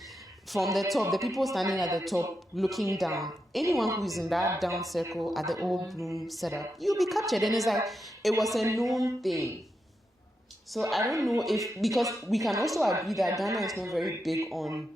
from the top, the people standing at the top looking down, anyone who is in that down circle at the old Bloom setup, you'll be captured. And it's like, it was a known thing. So I don't know if, because we can also agree that Ghana is not very big on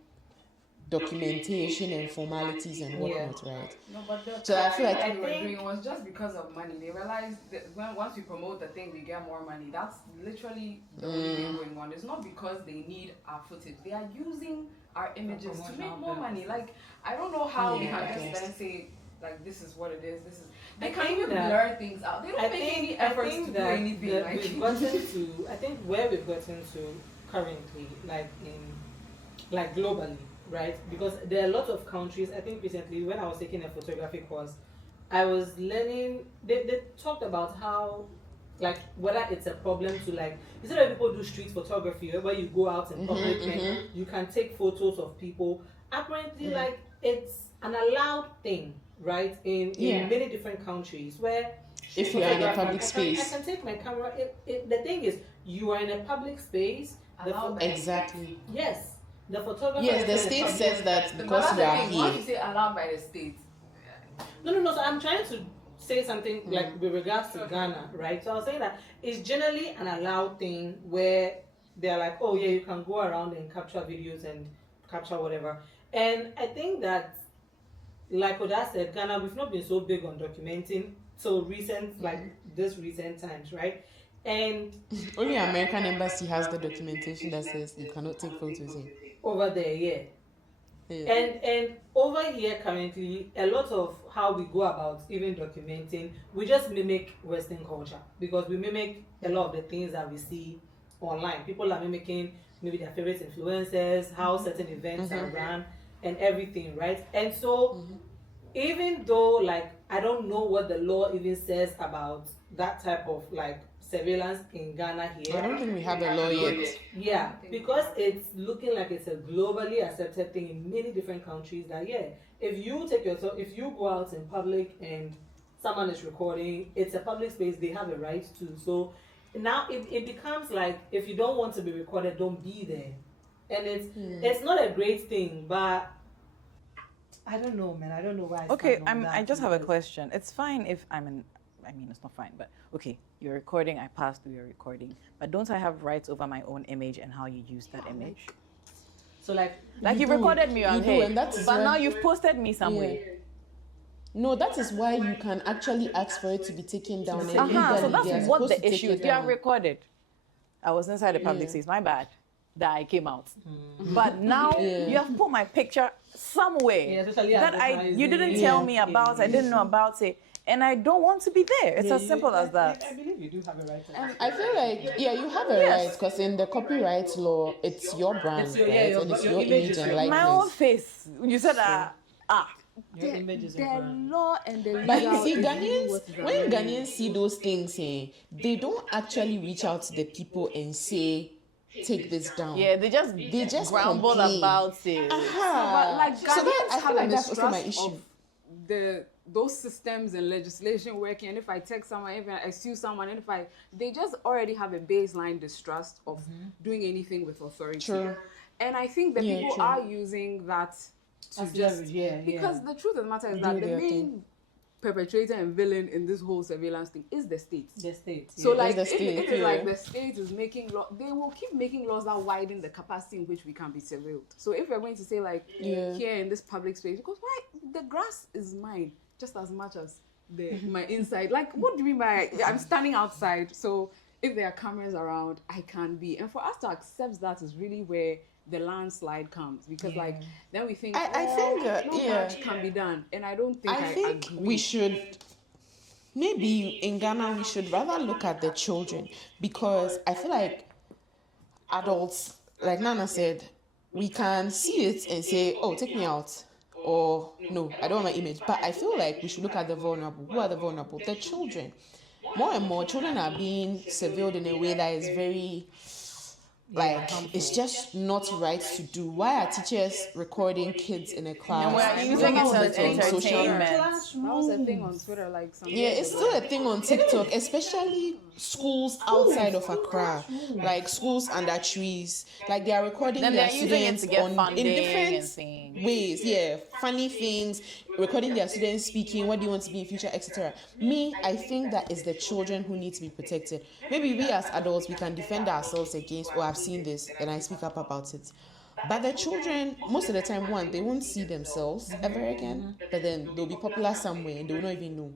documentation and formalities and whatnot, right? No, but the So I feel like- they were doing it was just because of money. They realized that once we promote the thing, we get more money. That's literally the only thing going on. It's not because they need our footage. They are using our images to make more money. Like, I don't know how we can just then say, like, this is what it is. This is. They can't even blur things out. They don't make any efforts to do anything. Like, we've gotten to, I think where we've gotten to currently, like globally, right? Because there are a lot of countries. I think recently when I was taking a photography course, I was learning. They talked about how, like, whether it's a problem to, like, instead of people do street photography where you go out in public and you can take photos of people. Apparently, like, it's an allowed thing, right? In many different countries where if you are in a public I space. can take my camera. The thing is, you are in a public space. Exactly. Yes, the photographer. Yes, the is in a state public- says that because that's we the are thing. Once you here. say allowed by the state, No. So I'm trying to say something like with regards to Ghana, right? So I was saying that it's generally an allowed thing where they're like, oh yeah, you can go around and capture videos and capture whatever. And I think that, like Oda said, Ghana, we've not been so big on documenting till recent, like this recent times, right? And Only American embassy has the documentation that says you cannot take photos in. over there, yeah. And over here currently, a lot of how we go about even documenting, we just mimic Western culture because we mimic a lot of the things that we see online. People are mimicking maybe their favorite influencers, how certain events are run, and everything, right? And so, even though like I don't know what the law even says about that type of like surveillance in Ghana here. I don't think we have a law yet. Yeah, because it's looking like it's a globally accepted thing in many different countries that if you go out in public and someone is recording, it's a public space, they have a right to. So now it becomes like if you don't want to be recorded, don't be there. And it's not a great thing, but I don't know, man. I don't know why. Okay, I just have a question. It's fine if it's not fine, but okay, you're recording, I pass through your recording, but don't I have rights over my own image and how you use that image? So like you've recorded me on here, but why- now you've posted me somewhere. No, that is why you can actually ask for it to be taken down. And So legally they are that's what supposed the to take issue it is. You are down. recorded. I was inside the public space, my bad, that I came out. But now you have put my picture somewhere especially that you didn't tell me about, I didn't know about it. And I don't want to be there. It's as simple as that. I believe you do have a right to I feel like, you have a right because in the copyright law, it's your brand, It's your- right? yeah, and it's your your image image is and your- likeness. My own face. You said Your image is your The brand. law and the But you legal see, is really Ghanaians, what is when allowed. Ghanaians see those things, they don't actually reach out to the people and say, take this down. yeah, they just grumble complain. about it. But like So that, Ghanaians I have feel like a that's also my mistrust issue. of those systems and legislation working, and if I text someone, if I sue someone, and they just already have a baseline distrust of doing anything with authority. True. And I think that Yeah, people true. are using that to As just leverage, because the truth of the matter is that Do the their main thing. perpetrator and villain in this whole surveillance thing is the state. The state. So yeah. like the if state, it is like yeah. the state is making law, they will keep making laws that widen the capacity in which we can be surveilled. So if we're going to say like here in this public space, because why the grass is mine just as much as my inside. Like what do you mean by I'm standing outside? So if there are cameras around, I can be. And for us to accept that is really where the landslide comes because like then we think I think, not much can be done, and I don't think I think agree. we should, maybe in Ghana, we should rather look at the children because I feel like adults, like Nana said, we can see it and say, oh, take me out. Or, no, I don't want my image. But I feel like we should look at the vulnerable. Who are the vulnerable? The children. More and more children are being surveilled in a way that is very, like, it's just not right to do. Why are teachers recording kids in a class? And we're using it Some of as on social entertainment. that was a thing on Twitter like some Yeah, years it's ago. still a thing on TikTok, especially schools outside of Accra, like schools under trees. Like they are recording Then their they're using it students to get in funding and different things. ways. Yeah, funny things, recording their students speaking, what do you want to be in future, etc. Me, I think that is the children who need to be protected. Maybe we as adults, we can defend ourselves against, oh, I've seen this and I speak up about it. But the children, most of the time, one, they won't see themselves ever again, but then they'll be popular somewhere and they will not even know.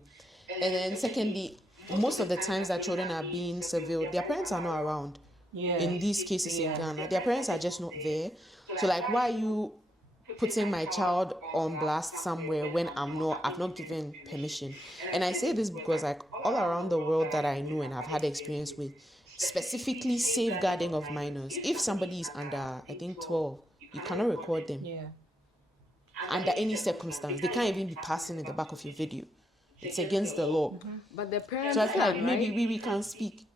And then secondly, most of the times that children are being surveilled, their parents are not around. In these cases in Ghana, their parents are just not there. So like, why are you putting my child on blast somewhere when I've not given permission? And I say this because like all around the world that I know and I've had experience with, specifically safeguarding of minors. If somebody is under, I think 12, you cannot record them. Under any circumstance. They can't even be passing in the back of your video. It's against the law. But the parents So I feel like can, maybe right? we can speak.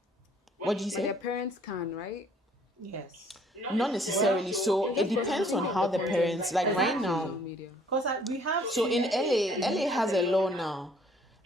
What do you But their say? parents can, right? Yes. Not necessarily. So it depends on how the parents, like right now. Media. Because we have. So in LA has a law now.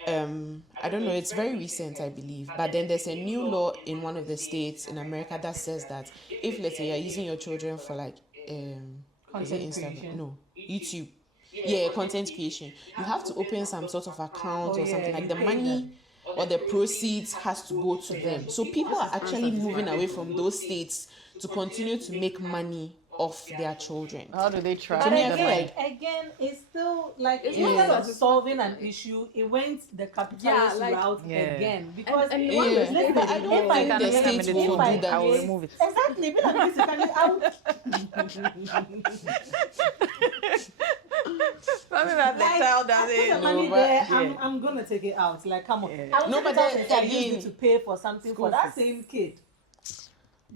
I don't know, it's very recent, I believe. But then there's a new law in one of the states in America that says that if, let's say, you're using your children for like, is it Instagram? creation. No, YouTube. Yeah, content creation. You have to open some sort of account or something like the money or the proceeds has to go to them. So people are actually moving away from those states to continue to make money of their children. How do they try? To me, I But feel like again, it's still like It's instead not of solving an issue, it went the capitalist route again. Because and yeah, listen, but I don't if I think the create- state if will I do that. I will create- remove it. Exactly. Be like, listen, can you- I'll- Something that the Like, child I put the doesn't money know, but there, yeah. I'm gonna take it out. Like, come on. Yeah. I'll No, take but it out then and say I used again- it to pay for something for School that fees. same kid.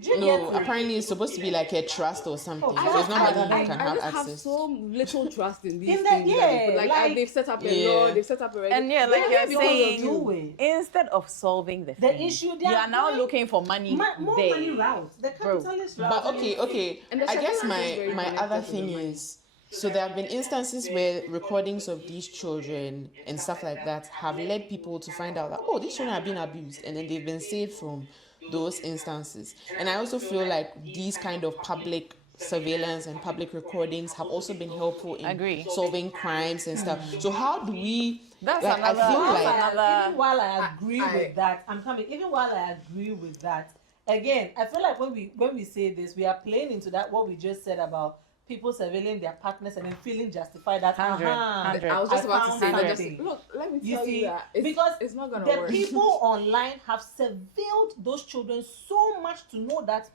Do you No, get it? apparently it's supposed to be like a trust or something. I So it's not like you I can have just have access. so little trust in these In that- things. yeah, like they've set up a Yeah. law, they've set up a And yeah, like What you're are they gonna saying, do it? instead of solving the thing, issue, they you are are now going- looking for money More there. money route. The capitalist route. But okay. And the I guess surveillance is my very my connected other to the thing money. is, so there have been instances where recordings of these children and stuff like that have led people to find out that, oh, these children are being abused, and then they've been saved from those instances. And I also feel like these kind of public surveillance and public recordings have also been helpful in Agree. solving crimes and stuff. So how do we? That's like, another- I feel that's like another- Even while I agree I- with that, I'm coming. Even while I agree with that, again, I feel like when we say this, we are playing into that what we just said about people surveilling their partners and then feeling justified that 100, uh-huh, 100. I was just I about to found say that. something. Just look, let me You tell see, you that because it's not gonna the work. people online have surveilled those children so much to know that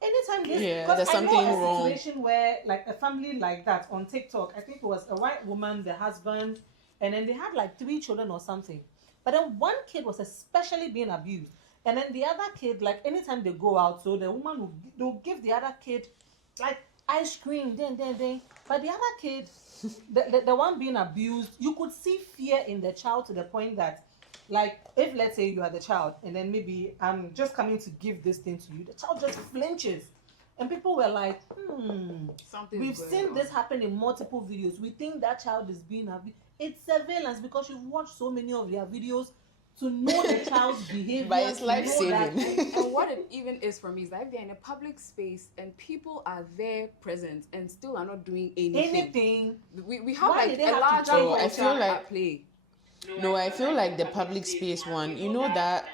anytime this, Yeah, 'cause there's I something know a wrong. situation where like a family like that on TikTok, I think it was a white woman, the husband, and then they had like 3 children or something. But then one kid was especially being abused, and then the other kid, like anytime they go out, so the woman will give the other kid like ice cream, then. But the other kid, the one being abused, you could see fear in the child to the point that, like, if let's say you are the child, and then maybe I'm just coming to give this thing to you, the child just flinches, and people were like, Something we've seen this happen in multiple videos. We think that child is being abused. It's surveillance because you've watched so many of their videos to know the child's behavior. But it's to know that- life-saving. And what it even is for me is like they're in a public space and people are there present and still are not doing anything. We have Why like did they a have to larger do it? Oh, I culture feel like- at play. No, I feel like the public space one, you know that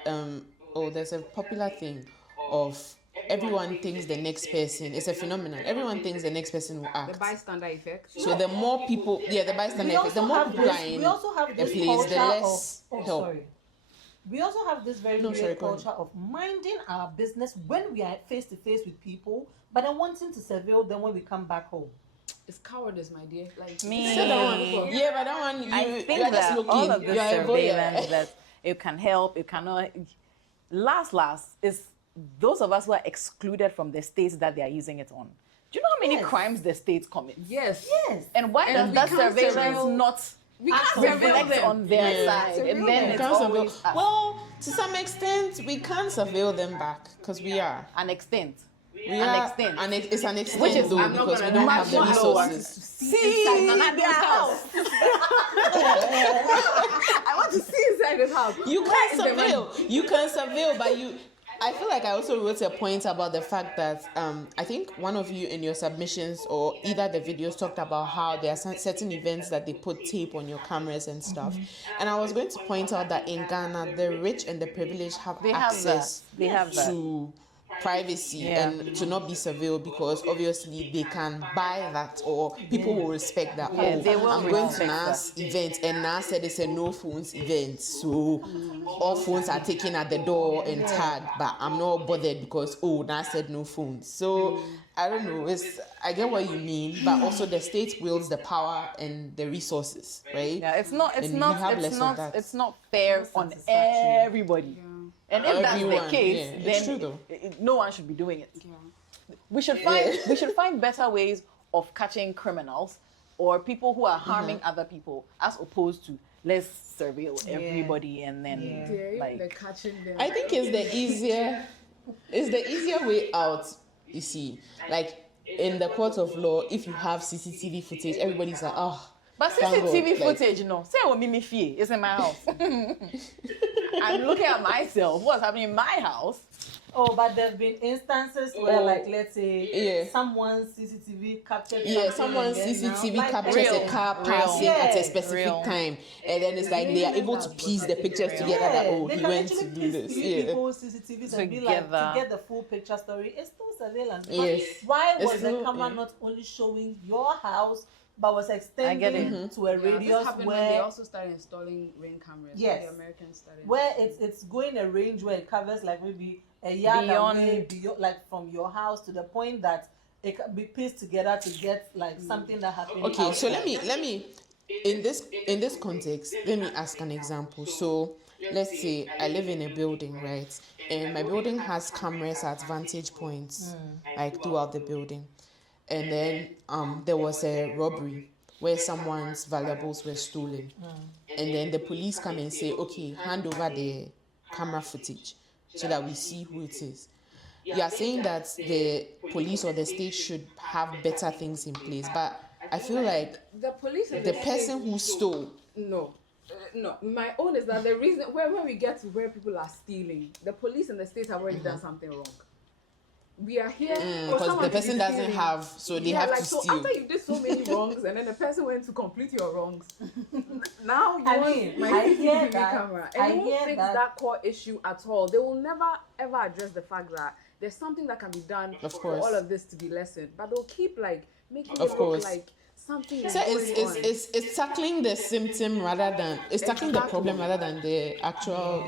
there's a popular thing of everyone thinks the next person, it's a phenomenon. Everyone thinks the next person will The act. bystander effect. So the more people, the bystander We effect, the also more have people are this- in we also have the this place, the culture less of, help. sorry. We also have this very No, weird sorry, go ahead. culture of minding our business when we are face to face with people, but then wanting to surveil them when we come back home. It's cowardice, my dear. Like Me. say that one before. Yeah, but that one, I you think are just that looking. all of this You are a surveillance voyeur. that it can help, it cannot. Last is those of us who are excluded from the states that they are using it on. Do you know how many Yes. crimes the states commit? Yes. Yes. And why And does we that can't surveillance surveil- not We can't surveil reflect them. on their Yeah. side? And Surveil then them. it's Can't surveil- always us. Well, to some extent, we can't surveil them back because we are. An extent. We An are. extent. It's an extent Which is- though I'm not because we gonna don't lie, have the much lower. resources. See Inside their house. I want to see inside this house. You Where can't is the money? surveil. You can surveil, but you. I feel like I also wrote a point about the fact that I think one of you in your submissions or either the videos talked about how there are certain events that they put tape on your cameras and stuff. And I was going to point out that in Ghana, the rich and the privileged have They have access that. They have that. to privacy Yeah. and to not be surveilled because obviously they can buy that or people will respect that. Yeah, Oh, they will I'm going to respect NAS event and NAS said it's a no phones event, so all phones are taken at the door and tagged, but I'm not bothered because NAS said no phones. So I don't know, I get what you mean, but also the state wields the power and the resources, right? Yeah, it's not. It's And we not. have It's less of not. that. It's not fair on satisfactory. everybody. And if that's Everyone, the case, yeah. then It's true though. no one should be doing it. Yeah. We should find. We should find better ways of catching criminals or people who are harming other people, as opposed to let's surveil everybody and then They're like. catching them. I think it's the easier way out, you see. Like in the court of law, if you have CCTV footage, everybody's like, oh. But thank God, CCTV like- footage, say what Mimi Fie is in my house. I'm looking at myself. What's happening in my house? Oh, but there have been instances where, like, let's say, someone's CCTV captured. Someone's CCTV like, captures a car passing at a specific time, and then it's like they are able to piece the pictures together that they he can went to literally do piece this. three people's CCTVs and be like, to get the full picture story. It's still surveillance. But why was the camera not only showing your house, but was extending to a radius when where they also started installing Ring cameras. Yes. The Americans started. Where it's going a range where it covers like maybe a yard away, beyond, like from your house, to the point that it can be pieced together to get like something that happened. Okay, so let me in this context, let me ask an example. So let's say I live in a building, right? And my building has cameras at vantage points, like throughout the building. And then there was a robbery where someone's valuables were stolen. And then the police come and say, okay, hand over the camera footage so that we see who it is. You are saying that the police or the state should have better things in place, but I feel like the police and the person who stole. No. My own is that the reason when we get to where people are stealing, the police and the state have already done something wrong. We are here because the person doesn't have, so they have to steal. So after you did so many wrongs, and then the person went to complete your wrongs. Now you want my CCTV camera, and you won't fix that core issue at all. They will never ever address the fact that there's something that can be done for all of this to be lessened, but they'll keep like making it look like something. So it's tackling the symptom rather than tackling the problem rather than the actual.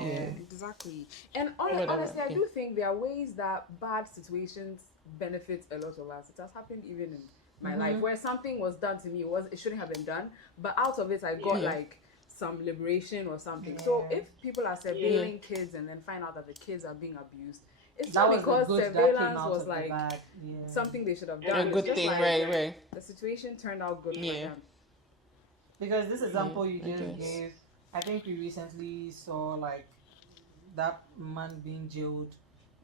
Exactly. And honestly, I do think there are ways that bad situations benefit a lot of us. It has happened even in my life where something was done to me, it shouldn't have been done, but out of it I got like some liberation or something. So if people are surveilling kids and then find out that the kids are being abused, it's not because surveillance was like something they should have done. A good thing, like, right. The situation turned out good for them. Because this example you just gave, I think we recently saw like that man being jailed,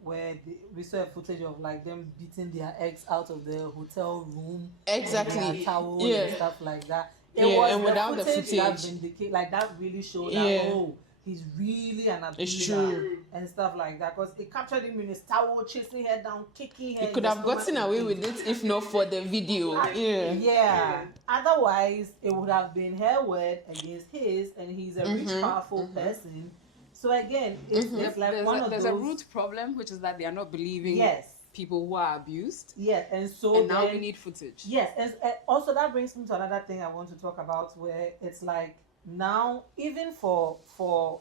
where we saw a footage of like them beating their ex out of the hotel room, exactly, towel and stuff like that. It was and without the footage, that really showed that he's really an abuser and stuff like that, because they captured him in his towel, chasing her down, kicking her. He could have gotten away with it if not for the video. Otherwise, it would have been her word against his, and he's a rich, powerful person. So again, it's like there's a root problem, which is that they are not believing people who are abused. Yes, and now we need footage. Yes, and also that brings me to another thing I want to talk about, where it's like now even for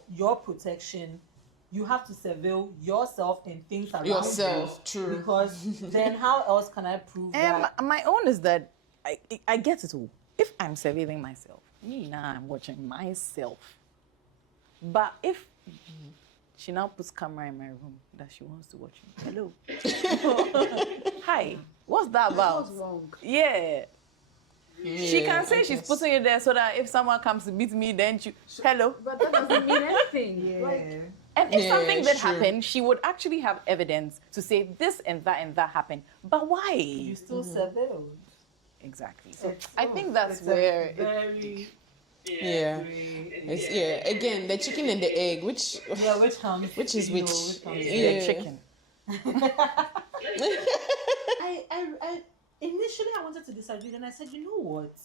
your protection, you have to surveil yourself and things around you. True. Because then how else can I prove that? My own is that I get it all. If I'm surveilling myself, I'm watching myself. But if she now puts camera in my room that she wants to watch me, hello, hi, what's that about? What's wrong? She can say she's putting it there so that if someone comes to beat me, then hello. But that doesn't mean anything. And if something did happen, she would actually have evidence to say this and that happened. But why? You still surveilled. Exactly. So I think that's where again, the chicken and the egg, which comes? Which is which? The chicken. I initially I wanted to disagree, and I said, you know what?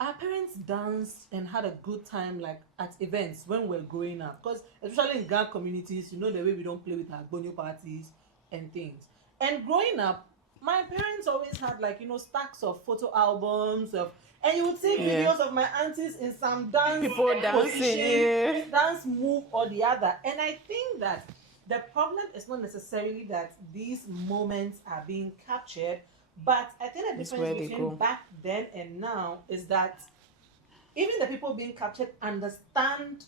Our parents danced and had a good time like at events when we were growing up, because especially in gang communities, you know the way we don't play with our bonyo parties and things. And growing up, my parents always had like, stacks of photo albums of. And you would see videos of my aunties in some dance people dancing, dance move or the other. And I think that the problem is not necessarily that these moments are being captured, but I think the difference between back then and now is that even the people being captured understand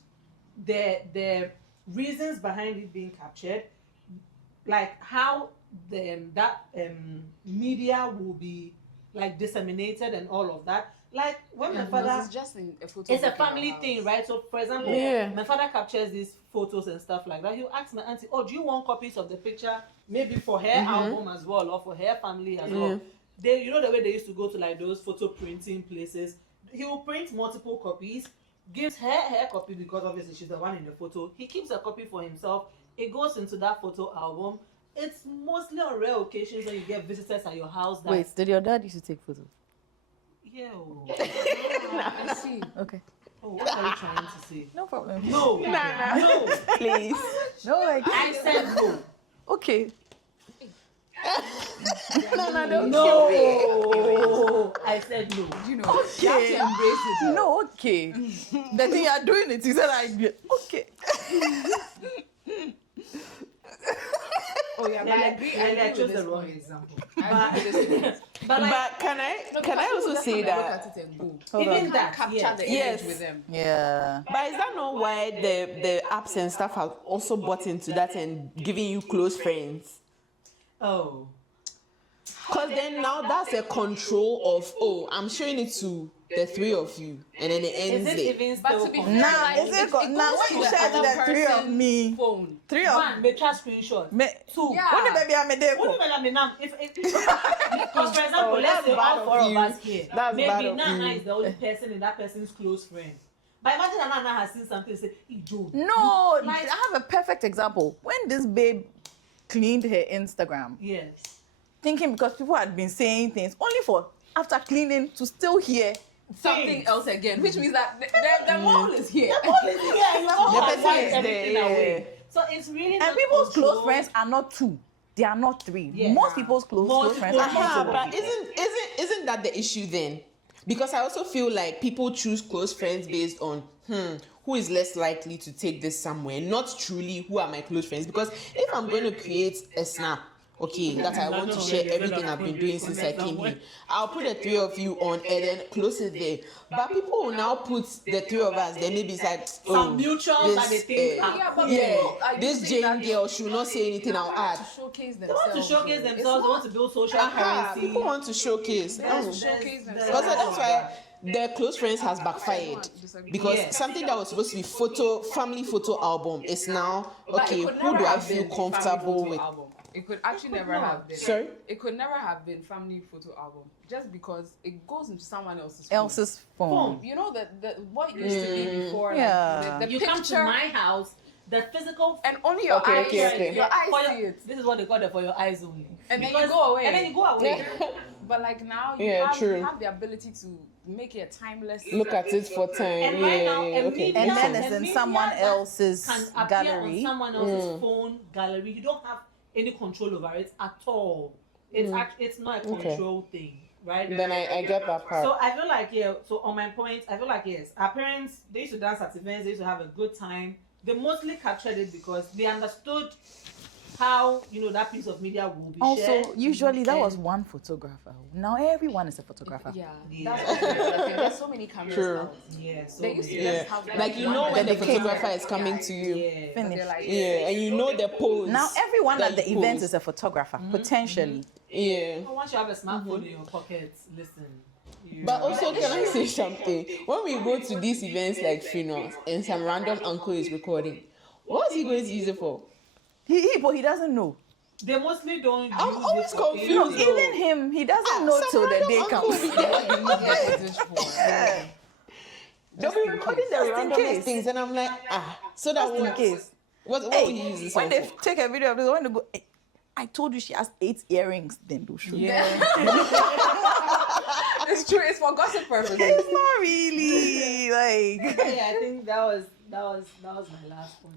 the reasons behind it being captured, like how that media will be like disseminated and all of that. Like when my father, it's just a photo. It's a family thing, right? So for example, my father captures these photos and stuff like that. He'll ask my auntie, "Oh, do you want copies of the picture, maybe for her album as well, or for her family as well?" They, the way they used to go to like those photo printing places. He will print multiple copies, gives her copy because obviously she's the one in the photo. He keeps a copy for himself. It goes into that photo album. it's mostly on rare occasions when you get visitors at your house. That, Wait, did your dad used to take photos? Yeah. I see. Okay. Oh, what are you trying to say? No problem. No. No. Please. No, I said no. Okay. no, don't No. I said no. You know, Okay. you have to embrace it. No, okay. The thing you are doing it, you said okay. Oh yeah, but I agree. And I with chose this the wrong point. example. I agree with this point. But can I also Just say wanna look that? at it and go. Hold even on. that, Capture yes. the Yes. image with them. Yeah. But is that not why the apps and stuff have also bought into that and giving you close friends? Oh. Because then now that's a control of, oh, I'm showing it to the three of you, and then it ends Is it there. even But still to be on- Now, like, is it goes now to she the shared other the three of person's me. phone. Three of One, me try screenshot. me. Two. Yeah. When the baby I'm a day. What do you mean, I mean, now, because for example, let's that's say bad all four of of you. us here, That's bad maybe of Nana you. is the only person in that person's close friend. But imagine that Nana has seen something and say, he do. No, Like- I have a perfect example. When this babe cleaned her Instagram, Yes. thinking because people had been saying things, only for after cleaning to still hear. Something else again, which means that the mole is here. Yeah, you all The have person wiped is everything there, away. So it's really And not people's close controlled. friends are not two. They are not three. Yeah. Most people's close Most friends are people- not two. But isn't that the issue then? Because I also feel like people choose close friends based on who is less likely to take this somewhere, not truly who are my close friends. Because if I'm going to create a snap, okay, that I want to share everything I've been doing since I came here, I'll put the three of you on and then close it there. But people will now put the three of us there. Maybe it's like Some mutuals that they think are Yeah, but yeah, people are this using Jane that girl should not say anything. I'll add. to showcase They themselves. want to showcase though. themselves, they want to build social Aha, currency. people want to showcase. They want Oh. to showcase There's- themselves. Because that's why their close friends has backfired. Because Yeah. something that was supposed to be family photo album is now But okay. it could Who never do I have feel been family comfortable photo with? album. It could actually never have been. Sorry? It could never have been family photo album just because it goes into someone else's phone. Phone. You know the what used to be before. Yeah. Like, the You picture come to my house, the physical and only your Okay, eyes. okay. Your eyes for see your- it. This is what they call it, for your eyes only. And then you Because- go away. And then you go away. But like now you, Yeah, have, true. you have the ability to make it timeless. Look at it for time. And Yeah, right now, yeah, a okay. media- And then a it's in media someone that else's can appear gallery. on someone else's phone gallery. You don't have any control over it at all. It's it's not a Okay. control thing, right? Then I get that part. So I feel like so on my point, I feel like yes, our parents, they used to dance at events, they used to have a good time. They mostly captured it because they understood how that piece of media will be shared. Also, usually that And- was one photographer. Now everyone is a photographer. Yeah, Yeah. that's what there's so many cameras True. now. Yeah, so They used to Yeah, just have like you know when the Dedicated. photographer is coming to you. yeah. But Finish. they're like, Yeah, and you know the pose. Now everyone that at the you event pose. is a photographer, potentially. Yeah. Once you have a smartphone in your pocket, listen. But also, can I say something? When we go to these events like funerals and some random uncle is recording, what's he going to use it for? But he doesn't know. They mostly don't use I'm always it for confused. No, anything. even him, he doesn't know Some till the random day uncle comes. will be there. They'll be recording the Just in randomest case. things, and I'm like, so that Just in what? case. What will you use Hey, this when one they for? take a video of this, when they go, "Hey, I told you she has 8 earrings, then they'll show you. it's true. It's for gossip purposes. It's not really like. Yeah, I think that was my last point.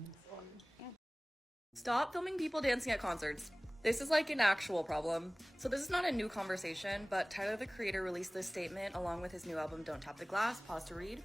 Stop filming people dancing at concerts. This is like an actual problem. So this is not a new conversation, but Tyler, the creator, released this statement along with his new album, Don't Tap the Glass. Pause to read.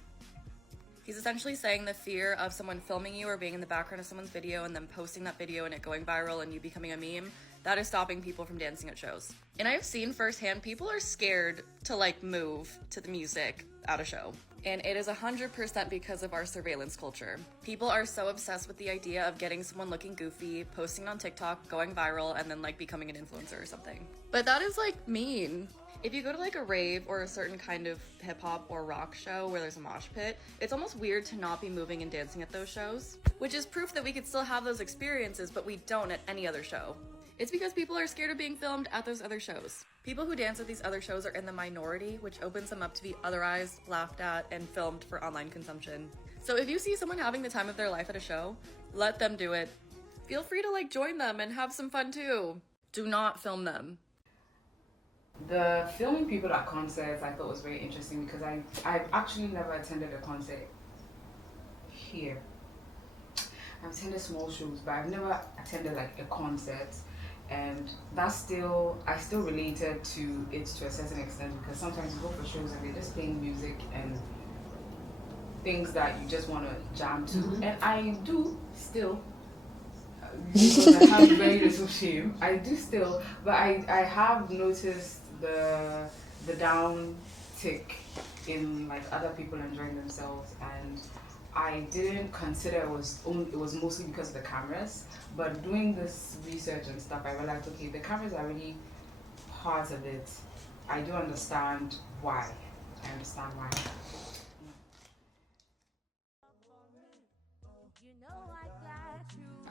He's essentially saying the fear of someone filming you or being in the background of someone's video and then posting that video and it going viral and you becoming a meme, that is stopping people from dancing at shows. And I've seen firsthand, people are scared to move to the music at a show. And it is 100% because of our surveillance culture. People are so obsessed with the idea of getting someone looking goofy, posting on TikTok, going viral, and then becoming an influencer or something. But that is mean. If you go to a rave or a certain kind of hip hop or rock show where there's a mosh pit, it's almost weird to not be moving and dancing at those shows, which is proof that we could still have those experiences, but we don't at any other show. It's because people are scared of being filmed at those other shows. People who dance at these other shows are in the minority, which opens them up to be otherized, laughed at, and filmed for online consumption. So if you see someone having the time of their life at a show, let them do it. feel free to like join them and have some fun too. Do not film them. The filming people at concerts I thought was very interesting because I've actually never attended a concert here. I've attended small shows, but I've never attended like a concert, and I still related to it to a certain extent because sometimes you go for shows and they're just playing music and things that you just want to jam to, and I do still. Because I have very little shame. I do still, but I have noticed the down tick in like other people enjoying themselves, and I didn't consider it was mostly because of the cameras. But doing this research and stuff, I realized okay, the cameras are really part of it. I do understand why. I understand why.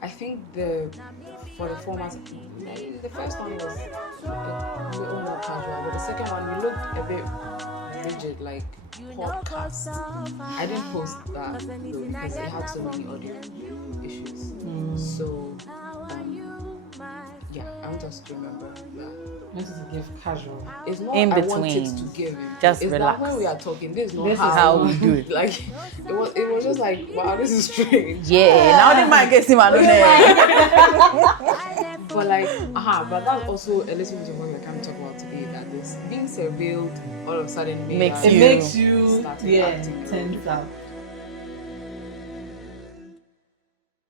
I think for the format, the first one was a little more casual, but the second one we looked a bit rigid, like podcast. I didn't post that though because it had so many audio issues. So yeah, I want us to remember that. I wanted to give casual. It's not In I wanted between. to give. Just it's relax. That when we are talking, this is how we do it. Like it was just like wow, this is strange. Yeah, now the man gets him alone. But like, but that's also a little bit of what we're kind of talking about today. That this being surveilled all of a sudden makes you It makes you started yeah acting. tense out.